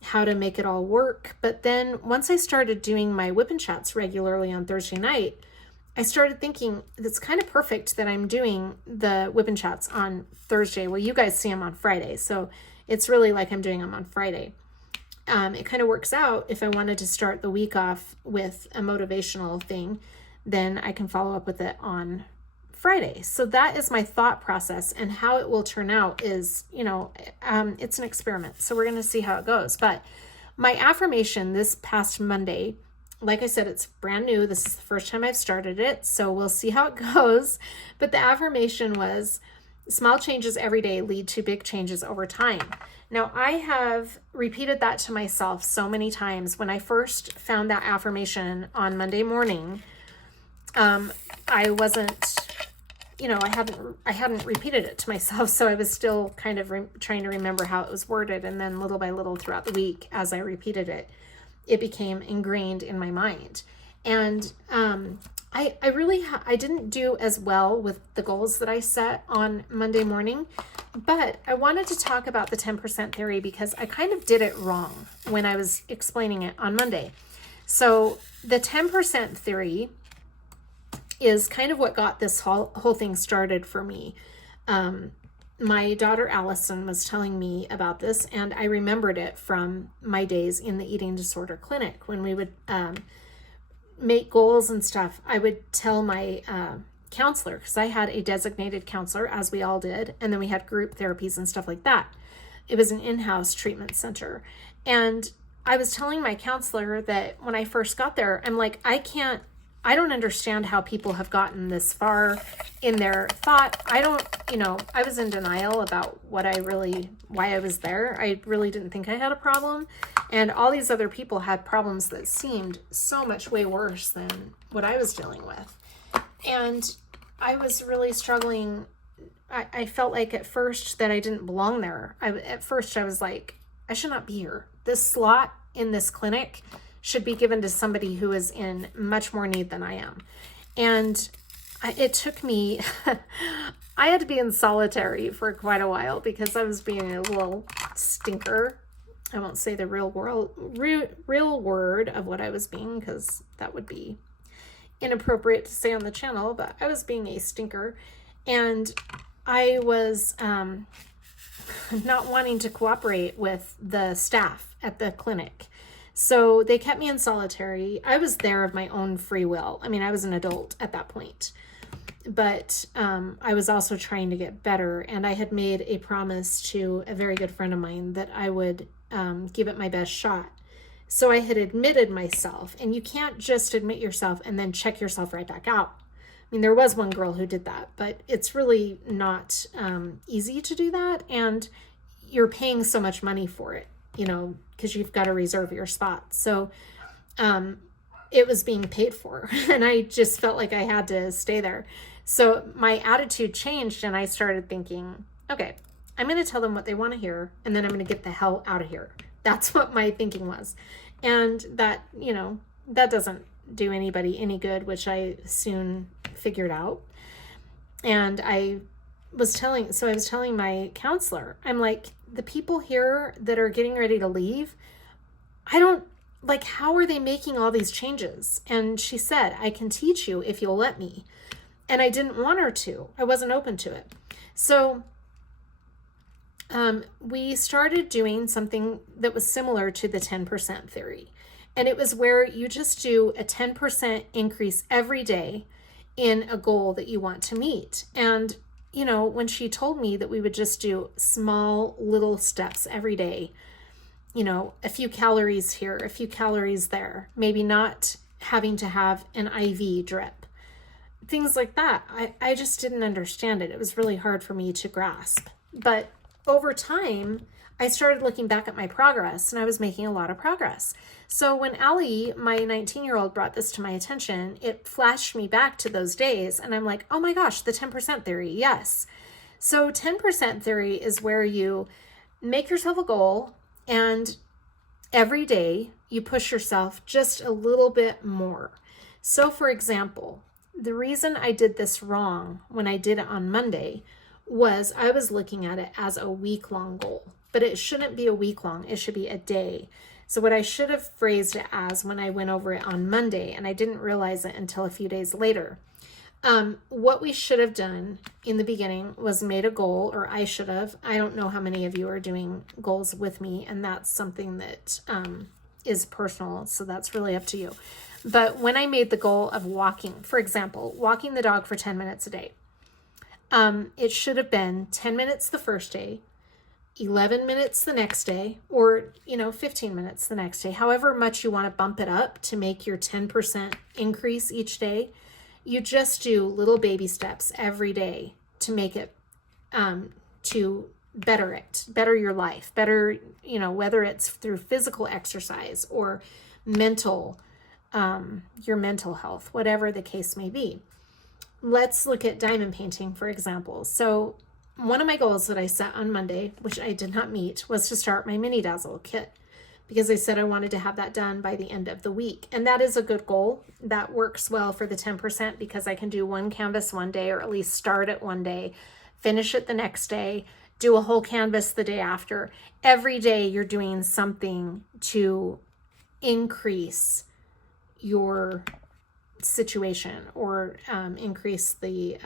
how to make it all work. But then once I started doing my WIP and Chats regularly on Thursday night, I started thinking it's kind of perfect that I'm doing the WIP and Chats on Thursday. Well, you guys see them on Friday, so it's really like I'm doing them on Friday. It kind of works out. If I wanted to start the week off with a motivational thing, then I can follow up with it on Friday. So that is my thought process, and how it will turn out is, it's an experiment. So we're going to see how it goes. But my affirmation this past Monday, like I said, it's brand new. This is the first time I've started it, so we'll see how it goes. But the affirmation was, small changes every day lead to big changes over time. Now, I have repeated that to myself so many times. When I first found that affirmation on Monday morning, I wasn't, I hadn't repeated it to myself, so I was still kind of trying to remember how it was worded. And then little by little throughout the week, as I repeated it, it became ingrained in my mind. And I didn't do as well with the goals that I set on Monday morning, but I wanted to talk about the 10% theory because I kind of did it wrong when I was explaining it on Monday. So the 10% theory is kind of what got this whole thing started for me. My daughter Allison was telling me about this, and I remembered it from my days in the eating disorder clinic when we would make goals and stuff. I would tell my counselor, because I had a designated counselor, as we all did, and then we had group therapies and stuff like that. It was an in-house treatment center. And I was telling my counselor that when I first got there, I'm like, I don't understand how people have gotten this far in their thought. I was in denial about why I was there. I really didn't think I had a problem. And all these other people had problems that seemed so much way worse than what I was dealing with. And I was really struggling. I felt like at first that I didn't belong there. At first I was like, I should not be here. This slot in this clinic should be given to somebody who is in much more need than I am. And it took me, I had to be in solitary for quite a while because I was being a little stinker. I won't say the real word of what I was being, because that would be inappropriate to say on the channel, but I was being a stinker. And I was not wanting to cooperate with the staff at the clinic. So they kept me in solitary. I was there of my own free will. I mean, I was an adult at that point. But I was also trying to get better, and I had made a promise to a very good friend of mine that I would give it my best shot. So I had admitted myself, and you can't just admit yourself and then check yourself right back out. I mean, there was one girl who did that, but it's really not easy to do that, and you're paying so much money for it, you know, because you've got to reserve your spot. So it was being paid for, and I just felt like I had to stay there. So my attitude changed, and I started thinking, okay, I'm going to tell them what they want to hear, and then I'm going to get the hell out of here. That's what my thinking was. And that, you know, that doesn't do anybody any good, which I soon figured out. And I was telling my counselor, I'm like, the people here that are getting ready to leave, I don't, like, how are they making all these changes? And she said, I can teach you if you'll let me. And I didn't want her to. I wasn't open to it. So we started doing something that was similar to the 10% theory. And it was where you just do a 10% increase every day in a goal that you want to meet. And, you know, when she told me that we would just do small little steps every day, you know, a few calories here, a few calories there, maybe not having to have an IV drip, things like that. I just didn't understand it. It was really hard for me to grasp. But over time, I started looking back at my progress, and I was making a lot of progress. So when Allie, my 19-year-old, brought this to my attention, it flashed me back to those days, and I'm like, oh my gosh, the 10% theory, yes. So 10% theory is where you make yourself a goal, and every day you push yourself just a little bit more. So for example, the reason I did this wrong when I did it on Monday was I was looking at it as a week-long goal, but it shouldn't be a week-long, it should be a day. So what I should have phrased it as when I went over it on Monday, and I didn't realize it until a few days later, what we should have done in the beginning was made a goal, or I should have. I don't know how many of you are doing goals with me, and that's something that is personal, so that's really up to you. But when I made the goal of walking, for example, walking the dog for 10 minutes a day, it should have been 10 minutes the first day, 11 minutes the next day, or, 15 minutes the next day, however much you want to bump it up to make your 10% increase each day. You just do little baby steps every day to make it, to better your life, better, whether it's through physical exercise or mental, your mental health, whatever the case may be. Let's look at diamond painting, for example. So one of my goals that I set on Monday, which I did not meet, was to start my mini dazzle kit, because I said I wanted to have that done by the end of the week. And that is a good goal. That works well for the 10% because I can do one canvas one day, or at least start it one day, finish it the next day, do a whole canvas the day after. Every day you're doing something to increase your situation, or increase the,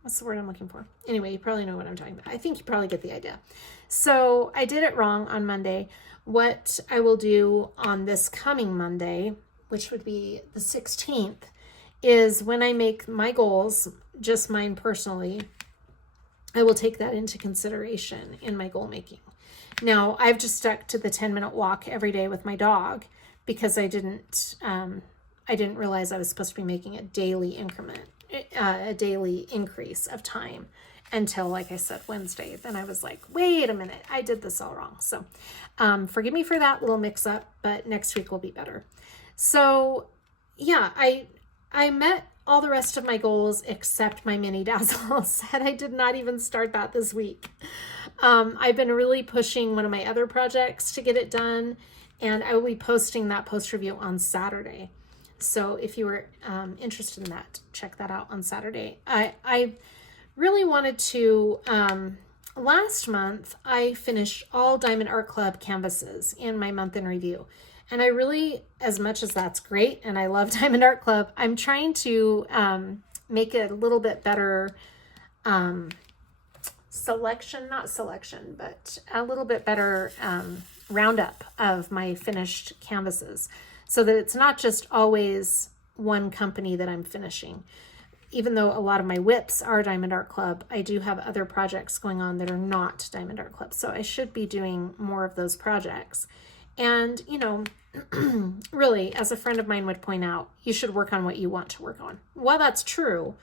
what's the word I'm looking for? Anyway, you probably know what I'm talking about. I think you probably get the idea. So I did it wrong on Monday. What I will do on this coming Monday, which would be the 16th, is when I make my goals, just mine personally, I will take that into consideration in my goal making. Now, I've just stuck to the 10-minute walk every day with my dog because I didn't realize I was supposed to be making a daily increment, a daily increase of time until, like I said, Wednesday. Then I was like, wait a minute, I did this all wrong. So forgive me for that little mix up, but next week will be better. So yeah, I met all the rest of my goals except my mini dazzle set. I did not even start that this week. I've been really pushing one of my other projects to get it done, and I will be posting that post review on Saturday. So if you were interested in that, check that out on Saturday. I really wanted to, last month, I finished all Diamond Art Club canvases in my month in review. And I really, as much as that's great, and I love Diamond Art Club, I'm trying to make it a little bit better but a little bit better roundup of my finished canvases, so that it's not just always one company that I'm finishing. Even though a lot of my WIPs are Diamond Art Club, I do have other projects going on that are not Diamond Art Club. So I should be doing more of those projects. And, you know, really, as a friend of mine would point out, you should work on what you want to work on. While that's true,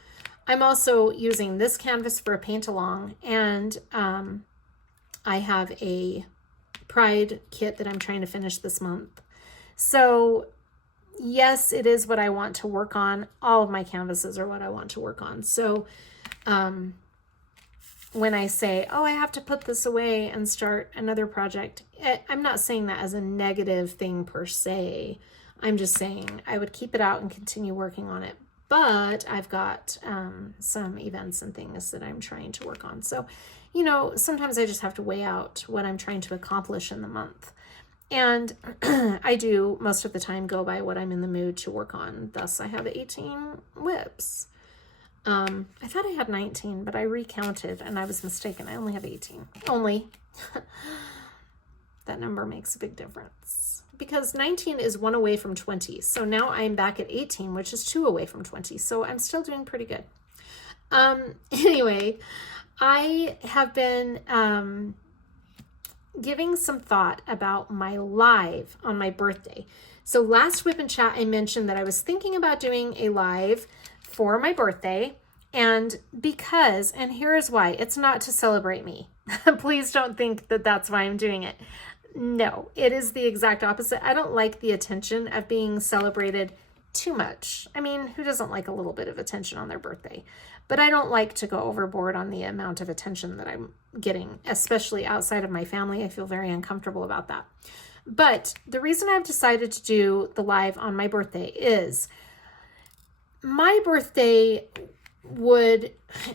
I'm also using this canvas for a paint along, and I have a Pride kit that I'm trying to finish this month. So yes, it is what I want to work on. All of my canvases are what I want to work on. So when I say, oh, I have to put this away and start another project, I'm not saying that as a negative thing per se. I'm just saying I would keep it out and continue working on it. But I've got some events and things that I'm trying to work on. So, you know, sometimes I just have to weigh out what I'm trying to accomplish in the month. And I do most of the time go by what I'm in the mood to work on. Thus, I have 18 WIPs. I thought I had 19, but I recounted and I was mistaken. I only have 18. Only. That number makes a big difference. Because 19 is 1 away from 20. So now I'm back at 18, which is 2 away from 20. So I'm still doing pretty good. Anyway, I have been giving some thought about my live on my birthday. So last WIP and Chat, I mentioned that I was thinking about doing a live for my birthday. And because, and here is why, it's not to celebrate me. Please don't think that that's why I'm doing it. No, it is the exact opposite. I don't like the attention of being celebrated too much. I mean, who doesn't like a little bit of attention on their birthday? But I don't like to go overboard on the amount of attention that I'm getting, especially outside of my family. I feel very uncomfortable about that. But the reason I've decided to do the live on my birthday is my birthday would,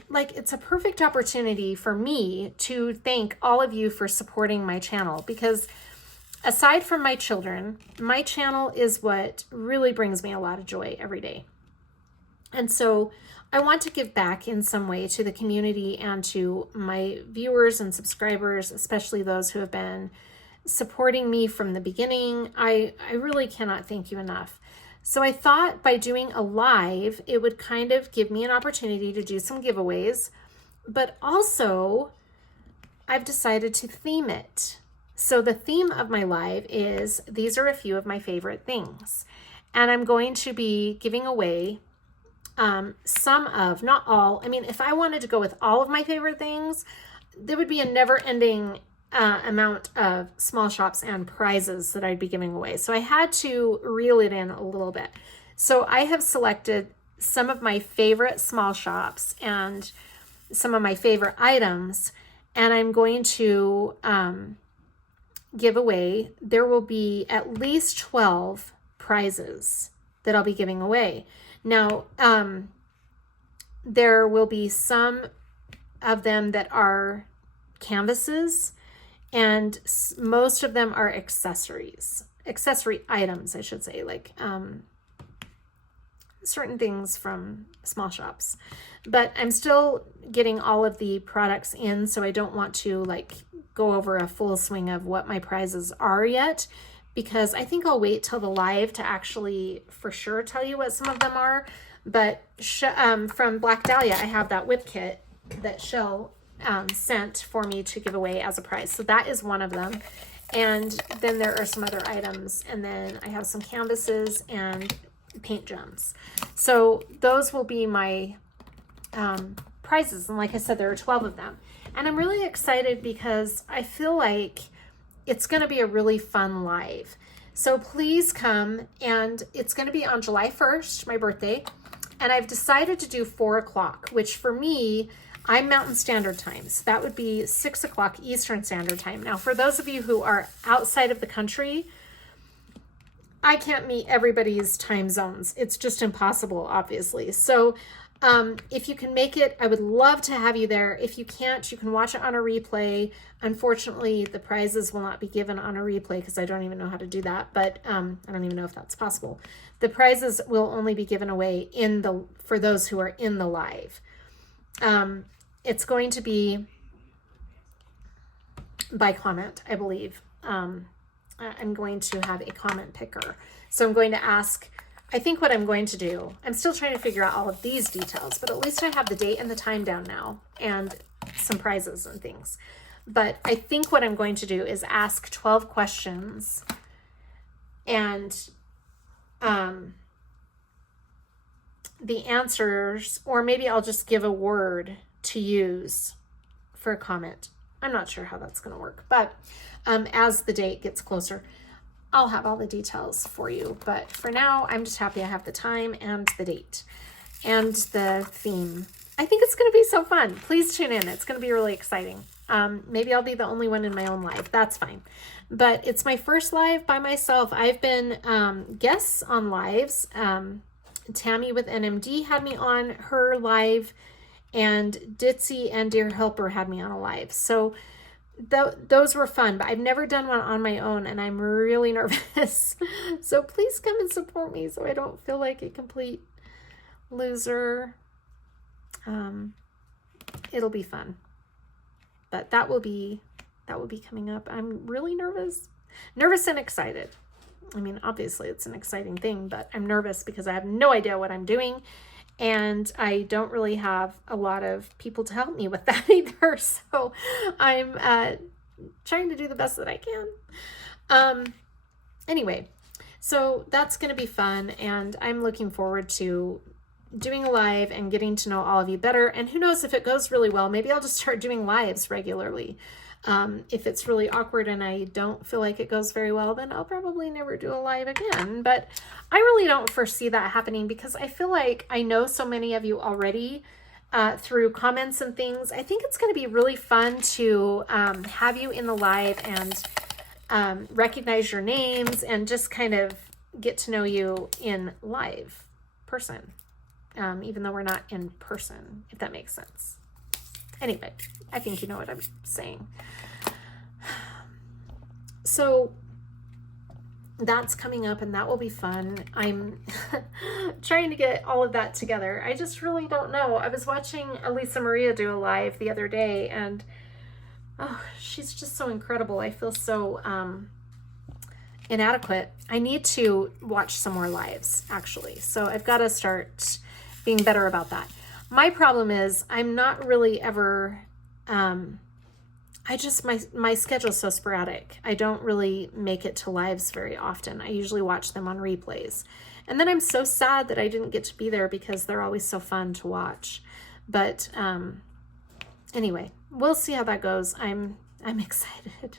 like, it's a perfect opportunity for me to thank all of you for supporting my channel, because aside from my children, my channel is what really brings me a lot of joy every day. And so I want to give back in some way to the community and to my viewers and subscribers, especially those who have been supporting me from the beginning. I really cannot thank you enough. So I thought by doing a live, it would kind of give me an opportunity to do some giveaways, but also I've decided to theme it. So the theme of my live is, these are a few of my favorite things. And I'm going to be giving away some of, not all. I mean, if I wanted to go with all of my favorite things, there would be a never-ending amount of small shops and prizes that I'd be giving away. So I had to reel it in a little bit. So I have selected some of my favorite small shops and some of my favorite items, and I'm going to give away, there will be at least 12 prizes that I'll be giving away. Now, there will be some of them that are canvases, and most of them are accessory items, I should say, like certain things from small shops. But I'm still getting all of the products in, so I don't want to like go over a full swing of what my prizes are yet, because I think I'll wait till the live to actually for sure tell you what some of them are. But from Black Dahlia, I have that WIP kit that Shell sent for me to give away as a prize. So that is one of them. And then there are some other items. And then I have some canvases and paint gems. So those will be my prizes. And like I said, there are 12 of them. And I'm really excited because I feel like it's going to be a really fun live. So please come, and it's going to be on July 1st, my birthday. And I've decided to do 4 o'clock, which for me, I'm Mountain Standard Time. So that would be 6 o'clock Eastern Standard Time. Now, for those of you who are outside of the country, I can't meet everybody's time zones. It's just impossible, obviously. So if you can make it, I would love to have you there. If you can't, you can watch it on a replay. Unfortunately, the prizes will not be given on a replay because I don't even know how to do that, but I don't even know if that's possible. The prizes will only be given away for those who are in the live. It's going to be by comment, I believe. I'm going to have a comment picker. So I'm going to ask, I think what I'm going to do, I'm still trying to figure out all of these details, but at least I have the date and the time down now and some prizes and things. But I think what I'm going to do is ask 12 questions and the answers, or maybe I'll just give a word to use for a comment. I'm not sure how that's going to work, but as the date gets closer, I'll have all the details for you. But for now, I'm just happy I have the time and the date and the theme. I think it's going to be so fun. Please tune in. It's going to be really exciting. Maybe I'll be the only one in my own live. That's fine. But it's my first live by myself. I've been guests on lives. Tammy with NMD had me on her live, and Ditzy and Dear Helper had me on a live. So those were fun, but I've never done one on my own, and I'm really nervous. So please come and support me so I don't feel like a complete loser. It'll be fun. But that will be coming up. I'm really nervous and excited. I mean, obviously it's an exciting thing, but I'm nervous because I have no idea what I'm doing, and I don't really have a lot of people to help me with that either. So I'm trying to do the best that I can. Anyway, so that's going to be fun, and I'm looking forward to doing a live and getting to know all of you better. And who knows, if it goes really well, maybe I'll just start doing lives regularly. If it's really awkward and I don't feel like it goes very well, then I'll probably never do a live again. But I really don't foresee that happening because I feel like I know so many of you already through comments and things. I think it's going to be really fun to have you in the live and recognize your names and just kind of get to know you in live person, even though we're not in person, if that makes sense. Anyway, I think you know what I'm saying. So that's coming up, and that will be fun. I'm trying to get all of that together. I just really don't know. I was watching Elisa Maria do a live the other day, and oh, she's just so incredible. I feel so inadequate. I need to watch some more lives, actually. So I've got to start being better about that. My problem is I'm not really ever, my schedule's so sporadic. I don't really make it to lives very often. I usually watch them on replays. And then I'm so sad that I didn't get to be there because they're always so fun to watch. But anyway, we'll see how that goes. I'm excited.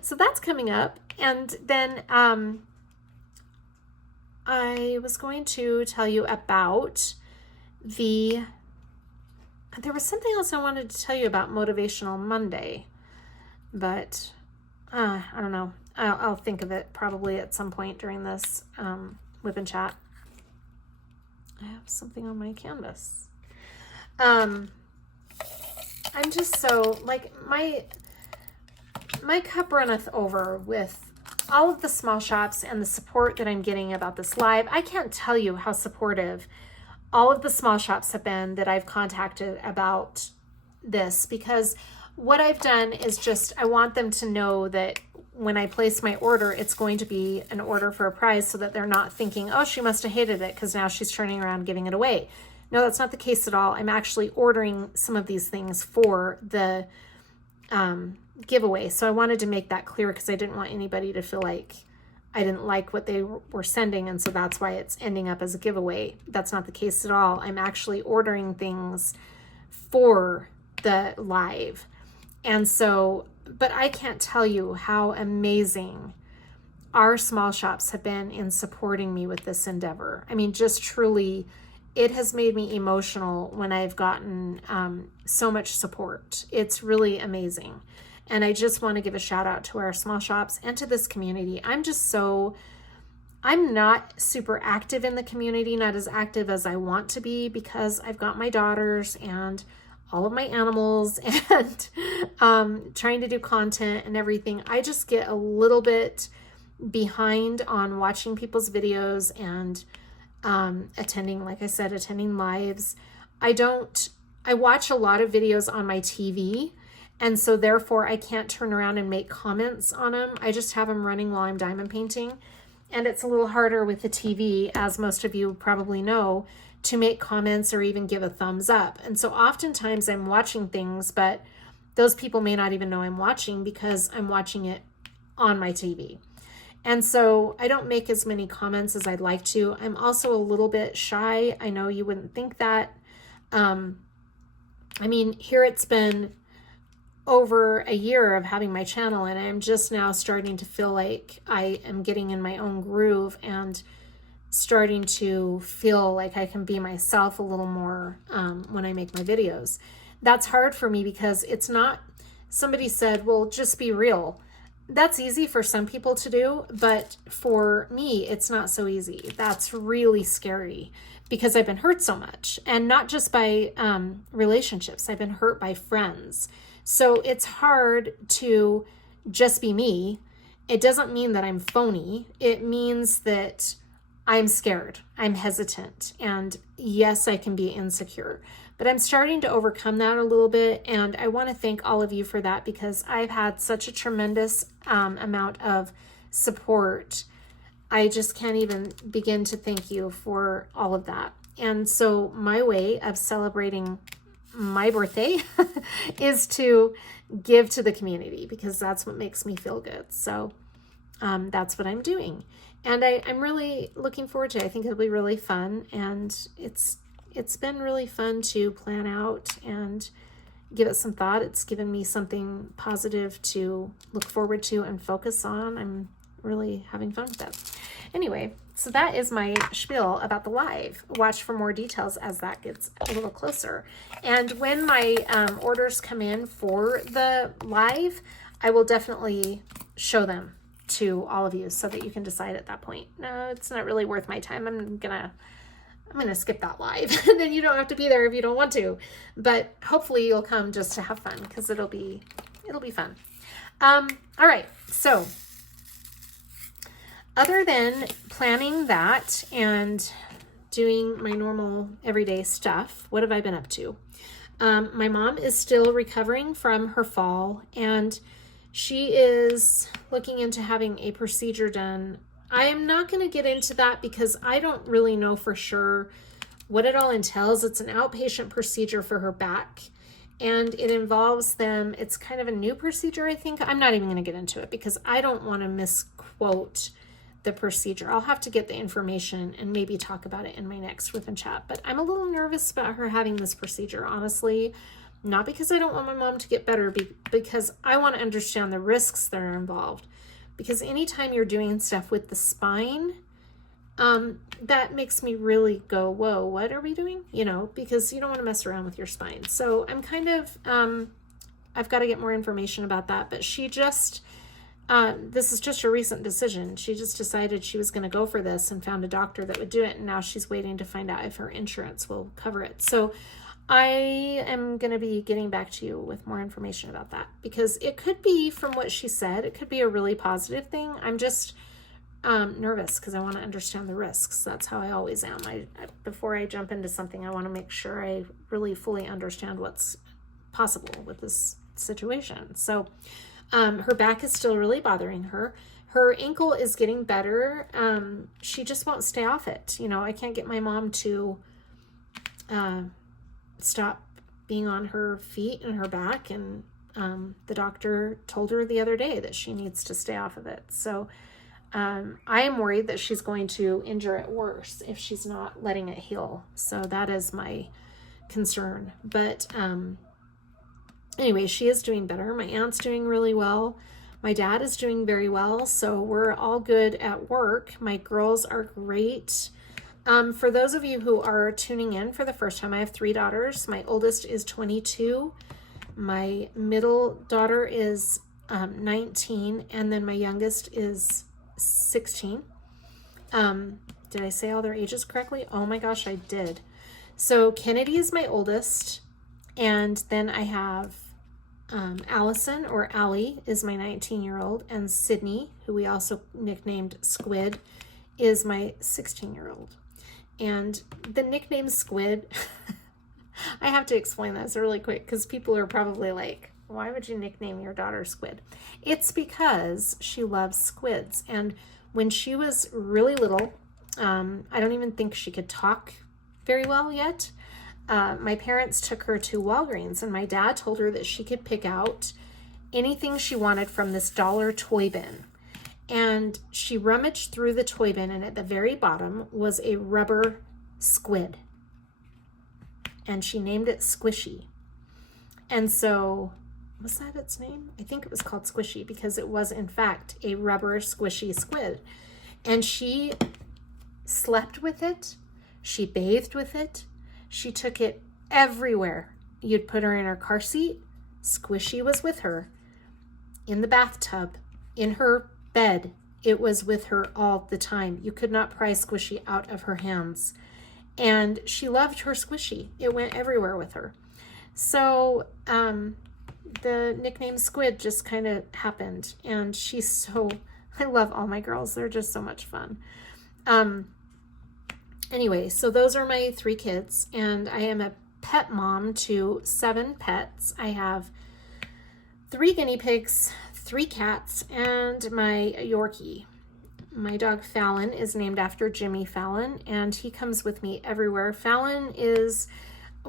So that's coming up. And then I was going to tell you about there was something else I wanted to tell you about Motivational Monday, but I don't know. I'll think of it probably at some point during this WIP and Chat. I have something on my canvas. I'm just so, like, my cup runneth over with all of the small shops and the support that I'm getting about this live. I can't tell you how supportive all of the small shops have been that I've contacted about this, because what I've done is just, I want them to know that when I place my order, it's going to be an order for a prize, so that they're not thinking, oh, she must have hated it because now she's turning around giving it away. No, that's not the case at all. I'm actually ordering some of these things for the giveaway. So I wanted to make that clear because I didn't want anybody to feel like I didn't like what they were sending, and so that's why it's ending up as a giveaway. That's not the case at all. I'm actually ordering things for the live. And so, but I can't tell you how amazing our small shops have been in supporting me with this endeavor. I mean, just truly, it has made me emotional when I've gotten so much support. It's really amazing. And I just want to give a shout out to our small shops and to this community. I'm not super active in the community, not as active as I want to be, because I've got my daughters and all of my animals and trying to do content and everything. I just get a little bit behind on watching people's videos and attending, like I said, attending lives. I watch a lot of videos on my TV, and so therefore I can't turn around and make comments on them. I just have them running while I'm diamond painting. And it's a little harder with the TV, as most of you probably know, to make comments or even give a thumbs up. And so oftentimes I'm watching things, but those people may not even know I'm watching because I'm watching it on my TV. And so I don't make as many comments as I'd like to. I'm also a little bit shy. I know you wouldn't think that. I mean, here it's been over a year of having my channel, and I'm just now starting to feel like I am getting in my own groove and starting to feel like I can be myself a little more when I make my videos. That's hard for me because it's not, somebody said, well, just be real. That's easy for some people to do, but for me, it's not so easy. That's really scary because I've been hurt so much, and not just by relationships. I've been hurt by friends. So it's hard to just be me. It doesn't mean that I'm phony. It means that I'm scared, I'm hesitant, and yes, I can be insecure. But I'm starting to overcome that a little bit, and I want to thank all of you for that because I've had such a tremendous amount of support. I just can't even begin to thank you for all of that. And so my way of celebrating my birthday is to give to the community because that's what makes me feel good. So that's what I'm doing. And I'm really looking forward to it. I think it'll be really fun. And it's been really fun to plan out and give it some thought. It's given me something positive to look forward to and focus on. I'm really having fun with that. Anyway, so that is my spiel about the live. Watch for more details as that gets a little closer. And when my orders come in for the live, I will definitely show them to all of you so that you can decide at that point. No, it's not really worth my time. I'm gonna skip that live. Then you don't have to be there if you don't want to. But hopefully you'll come just to have fun because it'll be fun. All right, so other than planning that and doing my normal everyday stuff, what have I been up to? My mom is still recovering from her fall, and she is looking into having a procedure done. I am not going to get into that because I don't really know for sure what it all entails. It's an outpatient procedure for her back, and it involves them. It's kind of a new procedure, I think. I'm not even going to get into it because I don't want to misquote the procedure. I'll have to get the information and maybe talk about it in my next WIP and Chat. But I'm a little nervous about her having this procedure, honestly. Not because I don't want my mom to get better, because I want to understand the risks that are involved. Because anytime you're doing stuff with the spine, that makes me really go, whoa, what are we doing? You know, because you don't want to mess around with your spine. So I'm kind of, I've got to get more information about that. But she just, this is just a recent decision. She just decided she was going to go for this and found a doctor that would do it. And now she's waiting to find out if her insurance will cover it. So I am going to be getting back to you with more information about that because it could be, from what she said, it could be a really positive thing. I'm just nervous because I want to understand the risks. That's how I always am. Before I jump into something, I want to make sure I really fully understand what's possible with this situation. So her back is still really bothering her. Her ankle is getting better. She just won't stay off it. You know, I can't get my mom to stop being on her feet and her back. And the doctor told her the other day that she needs to stay off of it. So I am worried that she's going to injure it worse if she's not letting it heal. So that is my concern. But anyway, she is doing better. My aunt's doing really well. My dad is doing very well. So we're all good at work. My girls are great. For those of you who are tuning in for the first time, I have 3 daughters. My oldest is 22. My middle daughter is 19. And then my youngest is 16. Did I say all their ages correctly? Oh my gosh, I did. So Kennedy is my oldest. And then I have Allison, or Allie, is my 19-year-old. And Sydney, who we also nicknamed Squid, is my 16-year-old. And the nickname Squid, I have to explain this really quick because people are probably like, why would you nickname your daughter Squid? It's because she loves squids. And When she was really little, I don't even think she could talk very well yet. My parents took her to Walgreens, and my dad told her that she could pick out anything she wanted from this dollar toy bin. And she rummaged through the toy bin, and at the very bottom was a rubber squid. And she named it Squishy. And so, was that its name? I think it was called Squishy because it was, in fact, a rubber squishy squid. And she slept with it. She bathed with it. She took it everywhere. You'd put her in her car seat. Squishy was with her. In the bathtub, in her bed, it was with her all the time. You could not pry Squishy out of her hands. And she loved her Squishy. It went everywhere with her. So the nickname Squid just kind of happened. And I love all my girls. They're just so much fun. Anyway, so those are my 3 kids. And I am a pet mom to 7 pets. I have 3 guinea pigs, 3 cats, and my Yorkie. My dog Fallon is named after Jimmy Fallon, and he comes with me everywhere.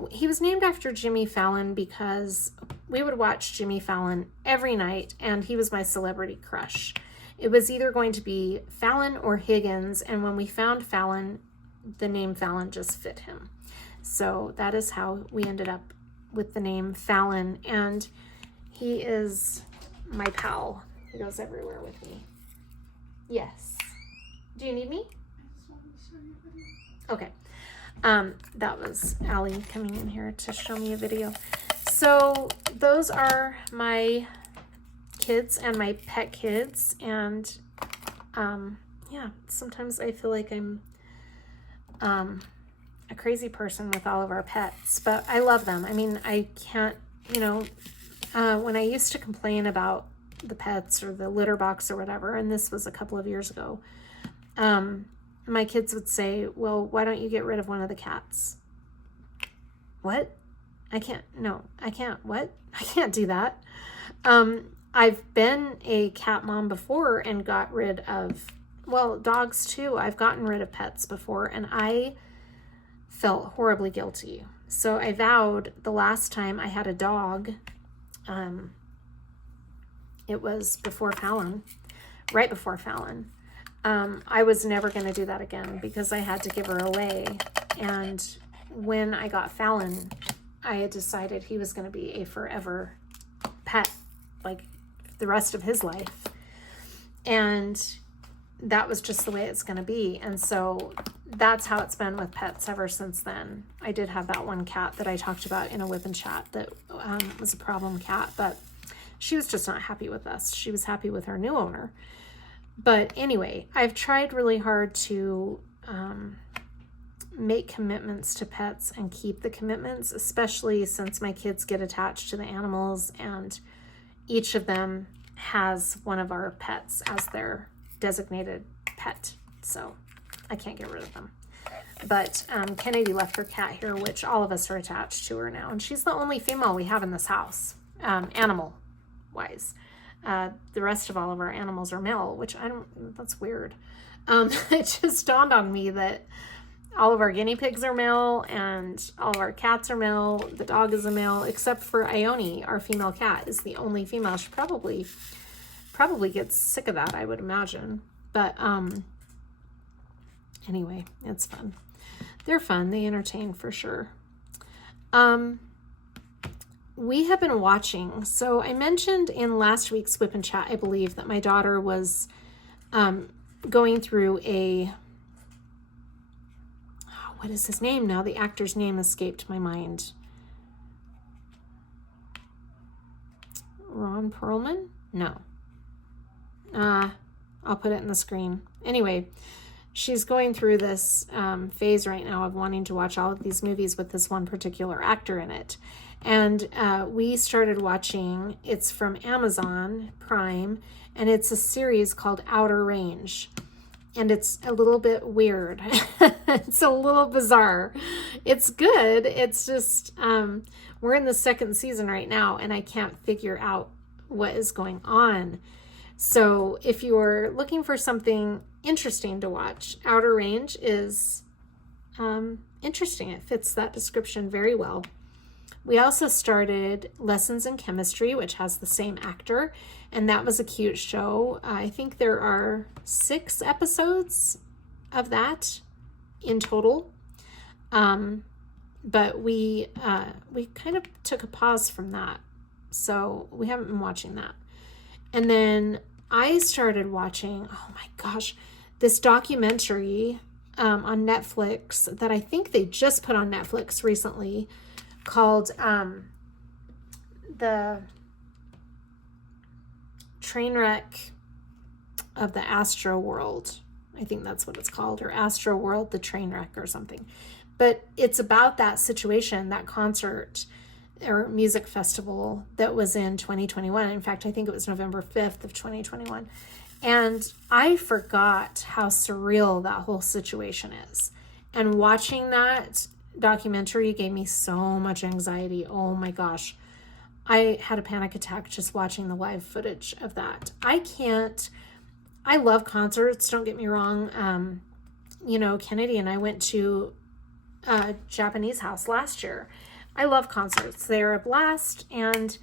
He was named after Jimmy Fallon because we would watch Jimmy Fallon every night, and he was my celebrity crush. It was either going to be Fallon or Higgins, and when we found Fallon, the name Fallon just fit him. So that is how we ended up with the name Fallon, and he is my pal. He goes everywhere with me. Yes. Do you need me? Okay. That was Allie coming in here to show me a video. So those are my kids and my pet kids. And yeah, sometimes I feel like I'm a crazy person with all of our pets, but I love them. I mean, I can't, when I used to complain about the pets or the litter box or whatever, and this was a couple of years ago, my kids would say, well, why don't you get rid of one of the cats? What? I can't do that. I've been a cat mom before and got rid of, dogs too. I've gotten rid of pets before, and I felt horribly guilty. So I vowed the last time I had a dog, it was before Fallon, right before Fallon. I was never going to do that again because I had to give her away. And when I got Fallon, I had decided he was going to be a forever pet, like the rest of his life. And that was just the way it's going to be. And so that's how it's been with pets ever since then. I did have that one cat that I talked about in a WIP and Chat that was a problem cat, but she was just not happy with us. She was happy with her new owner. But anyway, I've tried really hard to make commitments to pets and keep the commitments, especially since my kids get attached to the animals and each of them has one of our pets as their designated pet. So I can't get rid of them. But Kennedy left her cat here, which all of us are attached to her now. And she's the only female we have in this house, animal-wise. The rest of all of our animals are male, which that's weird. It just dawned on me that all of our guinea pigs are male and all of our cats are male. The dog is a male, except for Ione, our female cat, is the only female. She probably gets sick of that, I would imagine. But anyway, it's fun. They're fun. They entertain for sure. We have been watching. So I mentioned in last week's WIP and Chat, I believe, that my daughter was going through what is his name now? The actor's name escaped my mind. Ron Perlman? No. I'll put it in the screen. Anyway, she's going through this phase right now of wanting to watch all of these movies with this one particular actor in it. And we started watching, it's from Amazon Prime, and it's a series called Outer Range. And it's a little bit weird. It's a little bizarre. It's good. It's just, we're in the second season right now, and I can't figure out what is going on. So if you're looking for something interesting to watch. Outer Range is interesting. It fits that description very well. We also started Lessons in Chemistry, which has the same actor, and that was a cute show. I think there are 6 episodes of that in total. But we kind of took a pause from that, so we haven't been watching that. And then I started watching, oh my gosh, this documentary on Netflix that I think they just put on Netflix recently, called the train wreck of the Astro World. I think that's what it's called, or Astro World, the train wreck or something. But it's about that situation, that concert or music festival that was in 2021. In fact, I think it was November 5th of 2021. And I forgot how surreal that whole situation is. And watching that documentary gave me so much anxiety. Oh my gosh. I had a panic attack just watching the live footage of that. I love concerts, don't get me wrong. Kennedy and I went to a Japanese house last year. I love concerts. They're a blast, and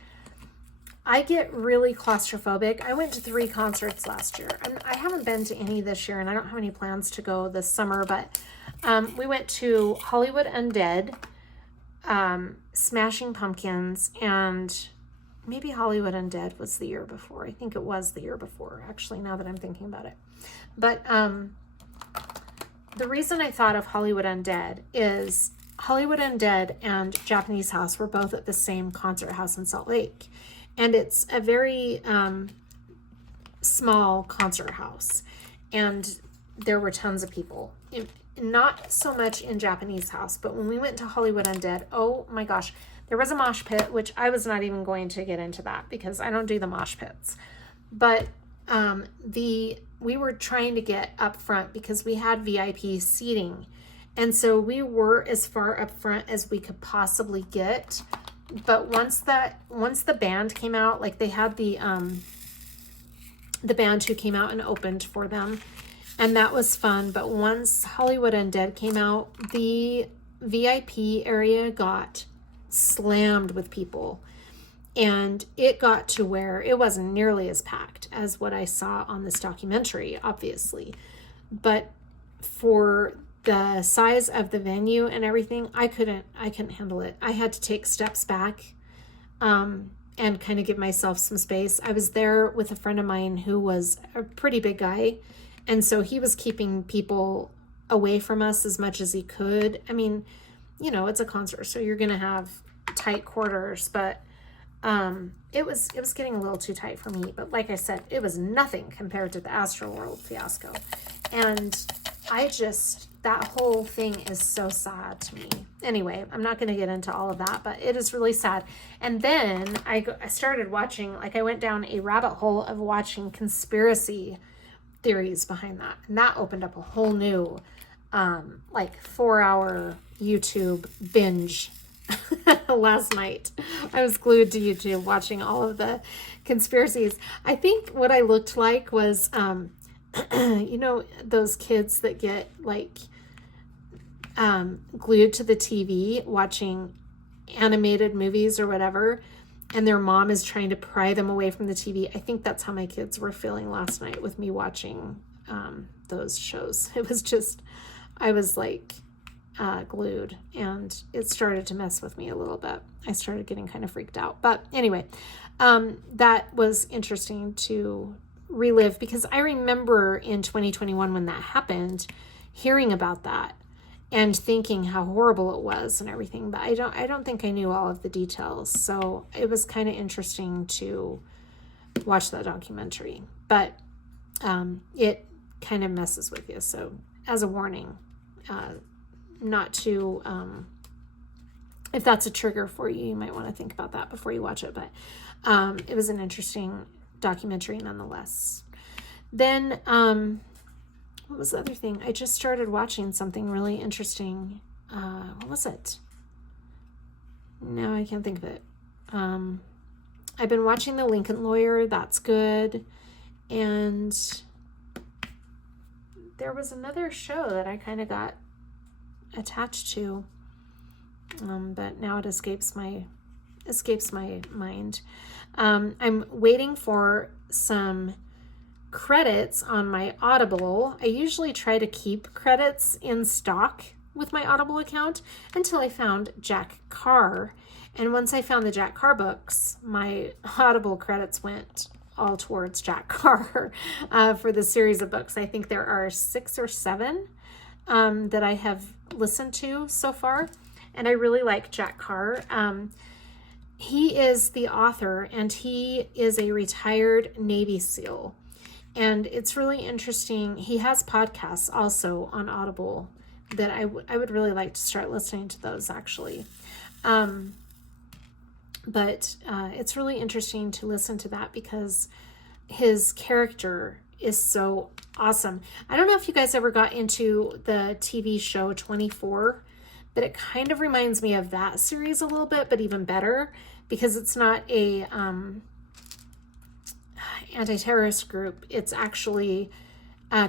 I get really claustrophobic. I went to 3 concerts last year, and I haven't been to any this year, and I don't have any plans to go this summer, but we went to Hollywood Undead, Smashing Pumpkins, and maybe Hollywood Undead was the year before. I think it was the year before, actually, now that I'm thinking about it. But the reason I thought of Hollywood Undead is Hollywood Undead and Japanese House were both at the same concert house in Salt Lake. And it's a very small concert house. And there were tons of people. Not so much in Japanese House, but when we went to Hollywood Undead, oh my gosh, there was a mosh pit, which I was not even going to get into that because I don't do the mosh pits. But we were trying to get up front because we had VIP seating. And so we were as far up front as we could possibly get. But once the band came out, like they had the band who came out and opened for them, and that was fun. But once Hollywood Undead came out, the VIP area got slammed with people. And it got to where it wasn't nearly as packed as what I saw on this documentary, obviously. But for the size of the venue and everything, I couldn't handle it. I had to take steps back and kind of give myself some space. I was there with a friend of mine who was a pretty big guy. And so he was keeping people away from us as much as he could. I mean, it's a concert, so you're going to have tight quarters, but it was getting a little too tight for me. But like I said, it was nothing compared to the Astro World fiasco. And that whole thing is so sad to me. Anyway, I'm not going to get into all of that, but it is really sad. And then I started watching, I went down a rabbit hole of watching conspiracy theories behind that. And that opened up a whole new, 4-hour YouTube binge last night. I was glued to YouTube watching all of the conspiracies. I think what I looked like was, those kids that get glued to the TV watching animated movies or whatever, and their mom is trying to pry them away from the TV. I think that's how my kids were feeling last night with me watching those shows. It was just, I was glued, and it started to mess with me a little bit. I started getting kind of freaked out. But anyway, that was interesting to relive, because I remember in 2021 when that happened, hearing about that and thinking how horrible it was and everything, but I don't think I knew all of the details. So it was kind of interesting to watch that documentary, but it kind of messes with you. So as a warning, not to, if that's a trigger for you, you might want to think about that before you watch it. But it was an interesting documentary nonetheless. Then what was the other thing? I just started watching something really interesting. What was it? No, I can't think of it. I've been watching The Lincoln Lawyer. That's good. And there was another show that I kind of got attached to, but now it escapes my mind. I'm waiting for some credits on my Audible. I usually try to keep credits in stock with my Audible account until I found Jack Carr. And once I found the Jack Carr books, my Audible credits went all towards Jack Carr for the series of books. I think there are 6 or 7 that I have listened to so far. And I really like Jack Carr. He is the author, and he is a retired Navy SEAL. And it's really interesting. He has podcasts also on Audible that I would really like to start listening to those, actually. But it's really interesting to listen to that because his character is so awesome. I don't know if you guys ever got into the TV show 24, but it kind of reminds me of that series a little bit, but even better because it's not a anti-terrorist group. It's actually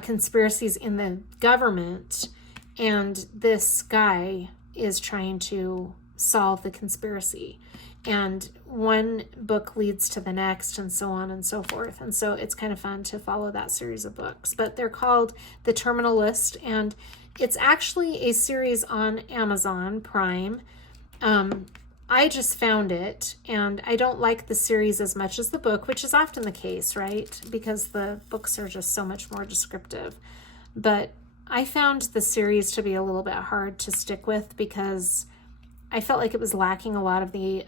conspiracies in the government, and this guy is trying to solve the conspiracy. And one book leads to the next, and so on and so forth. And so it's kind of fun to follow that series of books. But they're called The Terminal List, and it's actually a series on Amazon Prime. I just found it, and I don't like the series as much as the book, which is often the case, right? Because the books are just so much more descriptive. But I found the series to be a little bit hard to stick with because I felt like it was lacking a lot of the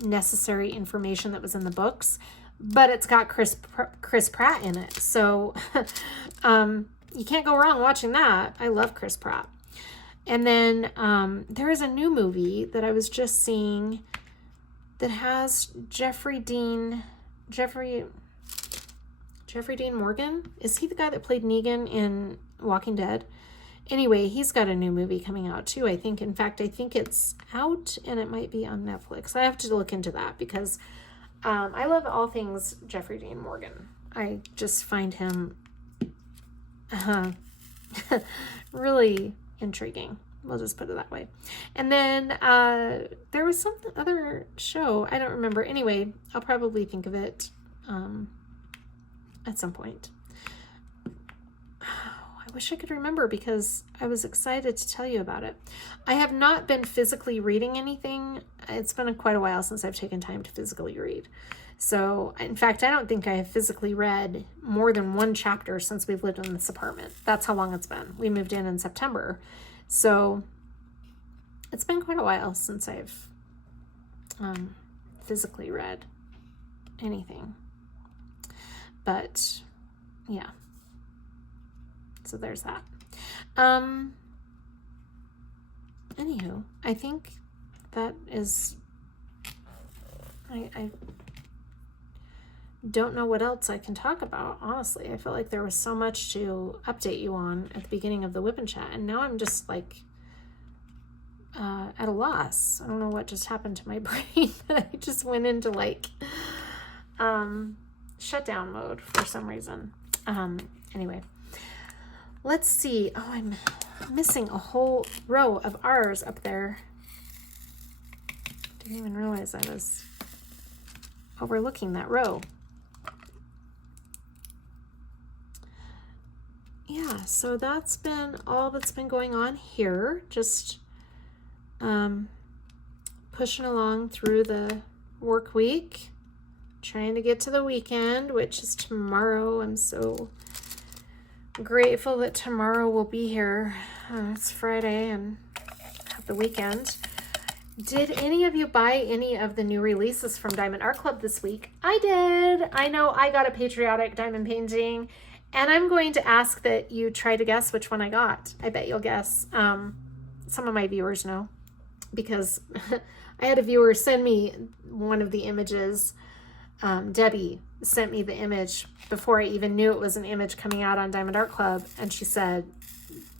necessary information that was in the books, but it's got Chris Pratt in it. So you can't go wrong watching that. I love Chris Pratt. And then there is a new movie that I was just seeing that has Jeffrey Dean Morgan. Is he the guy that played Negan in Walking Dead? Anyway, he's got a new movie coming out too, I think. In fact, I think it's out and it might be on Netflix. I have to look into that because I love all things Jeffrey Dean Morgan. I just find him really intriguing. We'll just put it that way. And then there was some other show. I don't remember. Anyway, I'll probably think of it at some point. I wish I could remember because I was excited to tell you about it. I have not been physically reading anything. It's been quite a while since I've taken time to physically read. So, in fact, I don't think I have physically read more than 1 chapter since we've lived in this apartment. That's how long it's been. We moved in September. So, it's been quite a while since I've physically read anything. But, yeah. So there's that. Anywho, I think that is, I don't know what else I can talk about, honestly. I felt like there was so much to update you on at the beginning of the WIP and Chat, and now I'm just like at a loss. I don't know what just happened to my brain, but I just went into like shutdown mode for some reason. Anyway. Let's see. Oh, I'm missing a whole row of R's up there. Didn't even realize I was overlooking that row. Yeah, so that's been all that's been going on here. Just pushing along through the work week, trying to get to the weekend, which is tomorrow. I'm so grateful that tomorrow will be here. It's Friday and have the weekend. Did any of you buy any of the new releases from Diamond Art Club this week? I did. I know I got a patriotic diamond painting, and I'm going to ask that you try to guess which one I got. I bet you'll guess. Some of my viewers know because I had a viewer send me one of the images. Debbie sent me the image before I even knew it was an image coming out on Diamond Art Club, and she said,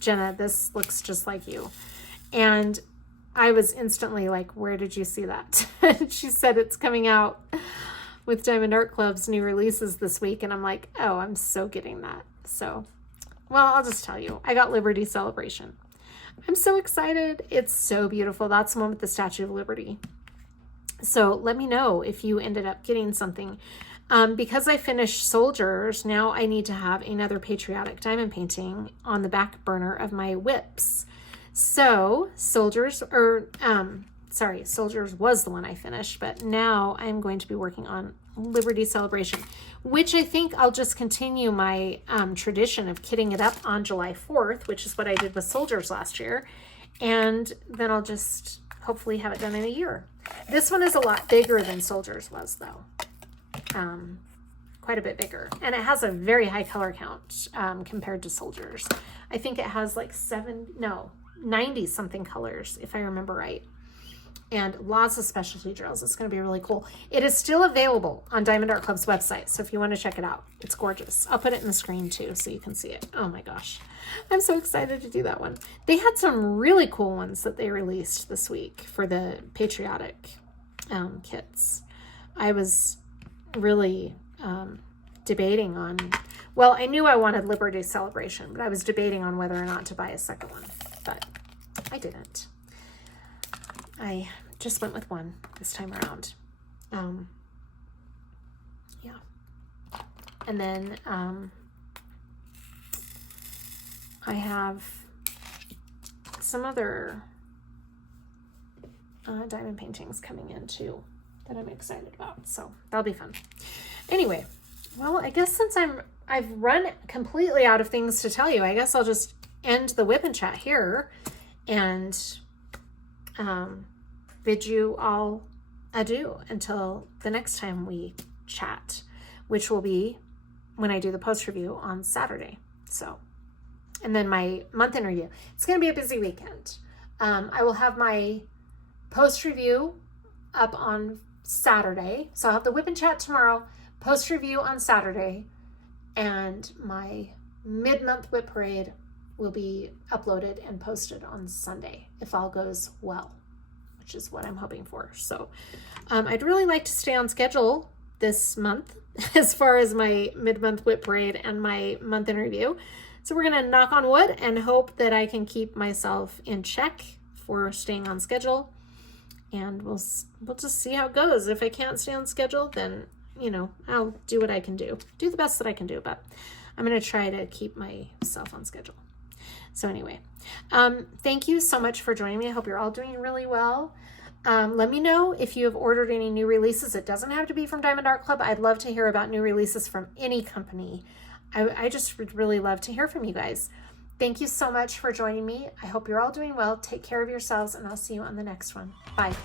Jenna, this looks just like you. And I was instantly like, where did you see that? She said it's coming out with Diamond Art Club's new releases this week, and I'm like, oh, I'm so getting that. So Well, I'll just tell you, I got Liberty Celebration. I'm so excited. It's so beautiful. That's the one with the Statue of Liberty. So let me know if you ended up getting something. Because I finished Soldiers, now I need to have another patriotic diamond painting on the back burner of my WIPs. So Soldiers was the one I finished, but now I'm going to be working on Liberty Celebration, which I think I'll just continue my tradition of kitting it up on July 4th, which is what I did with Soldiers last year. And then I'll just hopefully have it done in a year. This one is a lot bigger than Soldiers was, though. Quite a bit bigger. And it has a very high color count compared to Soldiers. I think it has like 90 something colors, if I remember right. And lots of specialty drills. It's going to be really cool. It is still available on Diamond Art Club's website, so if you want to check it out, it's gorgeous. I'll put it in the screen too so you can see it. Oh my gosh. I'm so excited to do that one. They had some really cool ones that they released this week for the patriotic kits. I was really debating on, well, I knew I wanted Liberty Celebration, but I was debating on whether or not to buy a second one, but I didn't. I just went with one this time around. Yeah. And then I have some other diamond paintings coming in too that I'm excited about. So that'll be fun. Anyway, well, I guess since I've run completely out of things to tell you, I guess I'll just end the WIP and Chat here and bid you all adieu until the next time we chat, which will be when I do the post review on Saturday. So, and then my month in review. It's going to be a busy weekend. I will have my post review up on Saturday. So I'll have the WIP and Chat tomorrow, post review on Saturday, and my mid-month WIP parade will be uploaded and posted on Sunday if all goes well, which is what I'm hoping for. So I'd really like to stay on schedule this month as far as my mid-month WIP parade and my month in review. So we're going to knock on wood and hope that I can keep myself in check for staying on schedule. And we'll just see how it goes. If I can't stay on schedule, then, you know, I'll do what I can do the best that I can do, but I'm going to try to keep myself on schedule. So anyway, thank you so much for joining me. I hope you're all doing really well. Let me know if you have ordered any new releases. It doesn't have to be from Diamond Art Club. I'd love to hear about new releases from any company. I just would really love to hear from you guys. Thank you so much for joining me. I hope you're all doing well. Take care of yourselves, and I'll see you on the next one. Bye.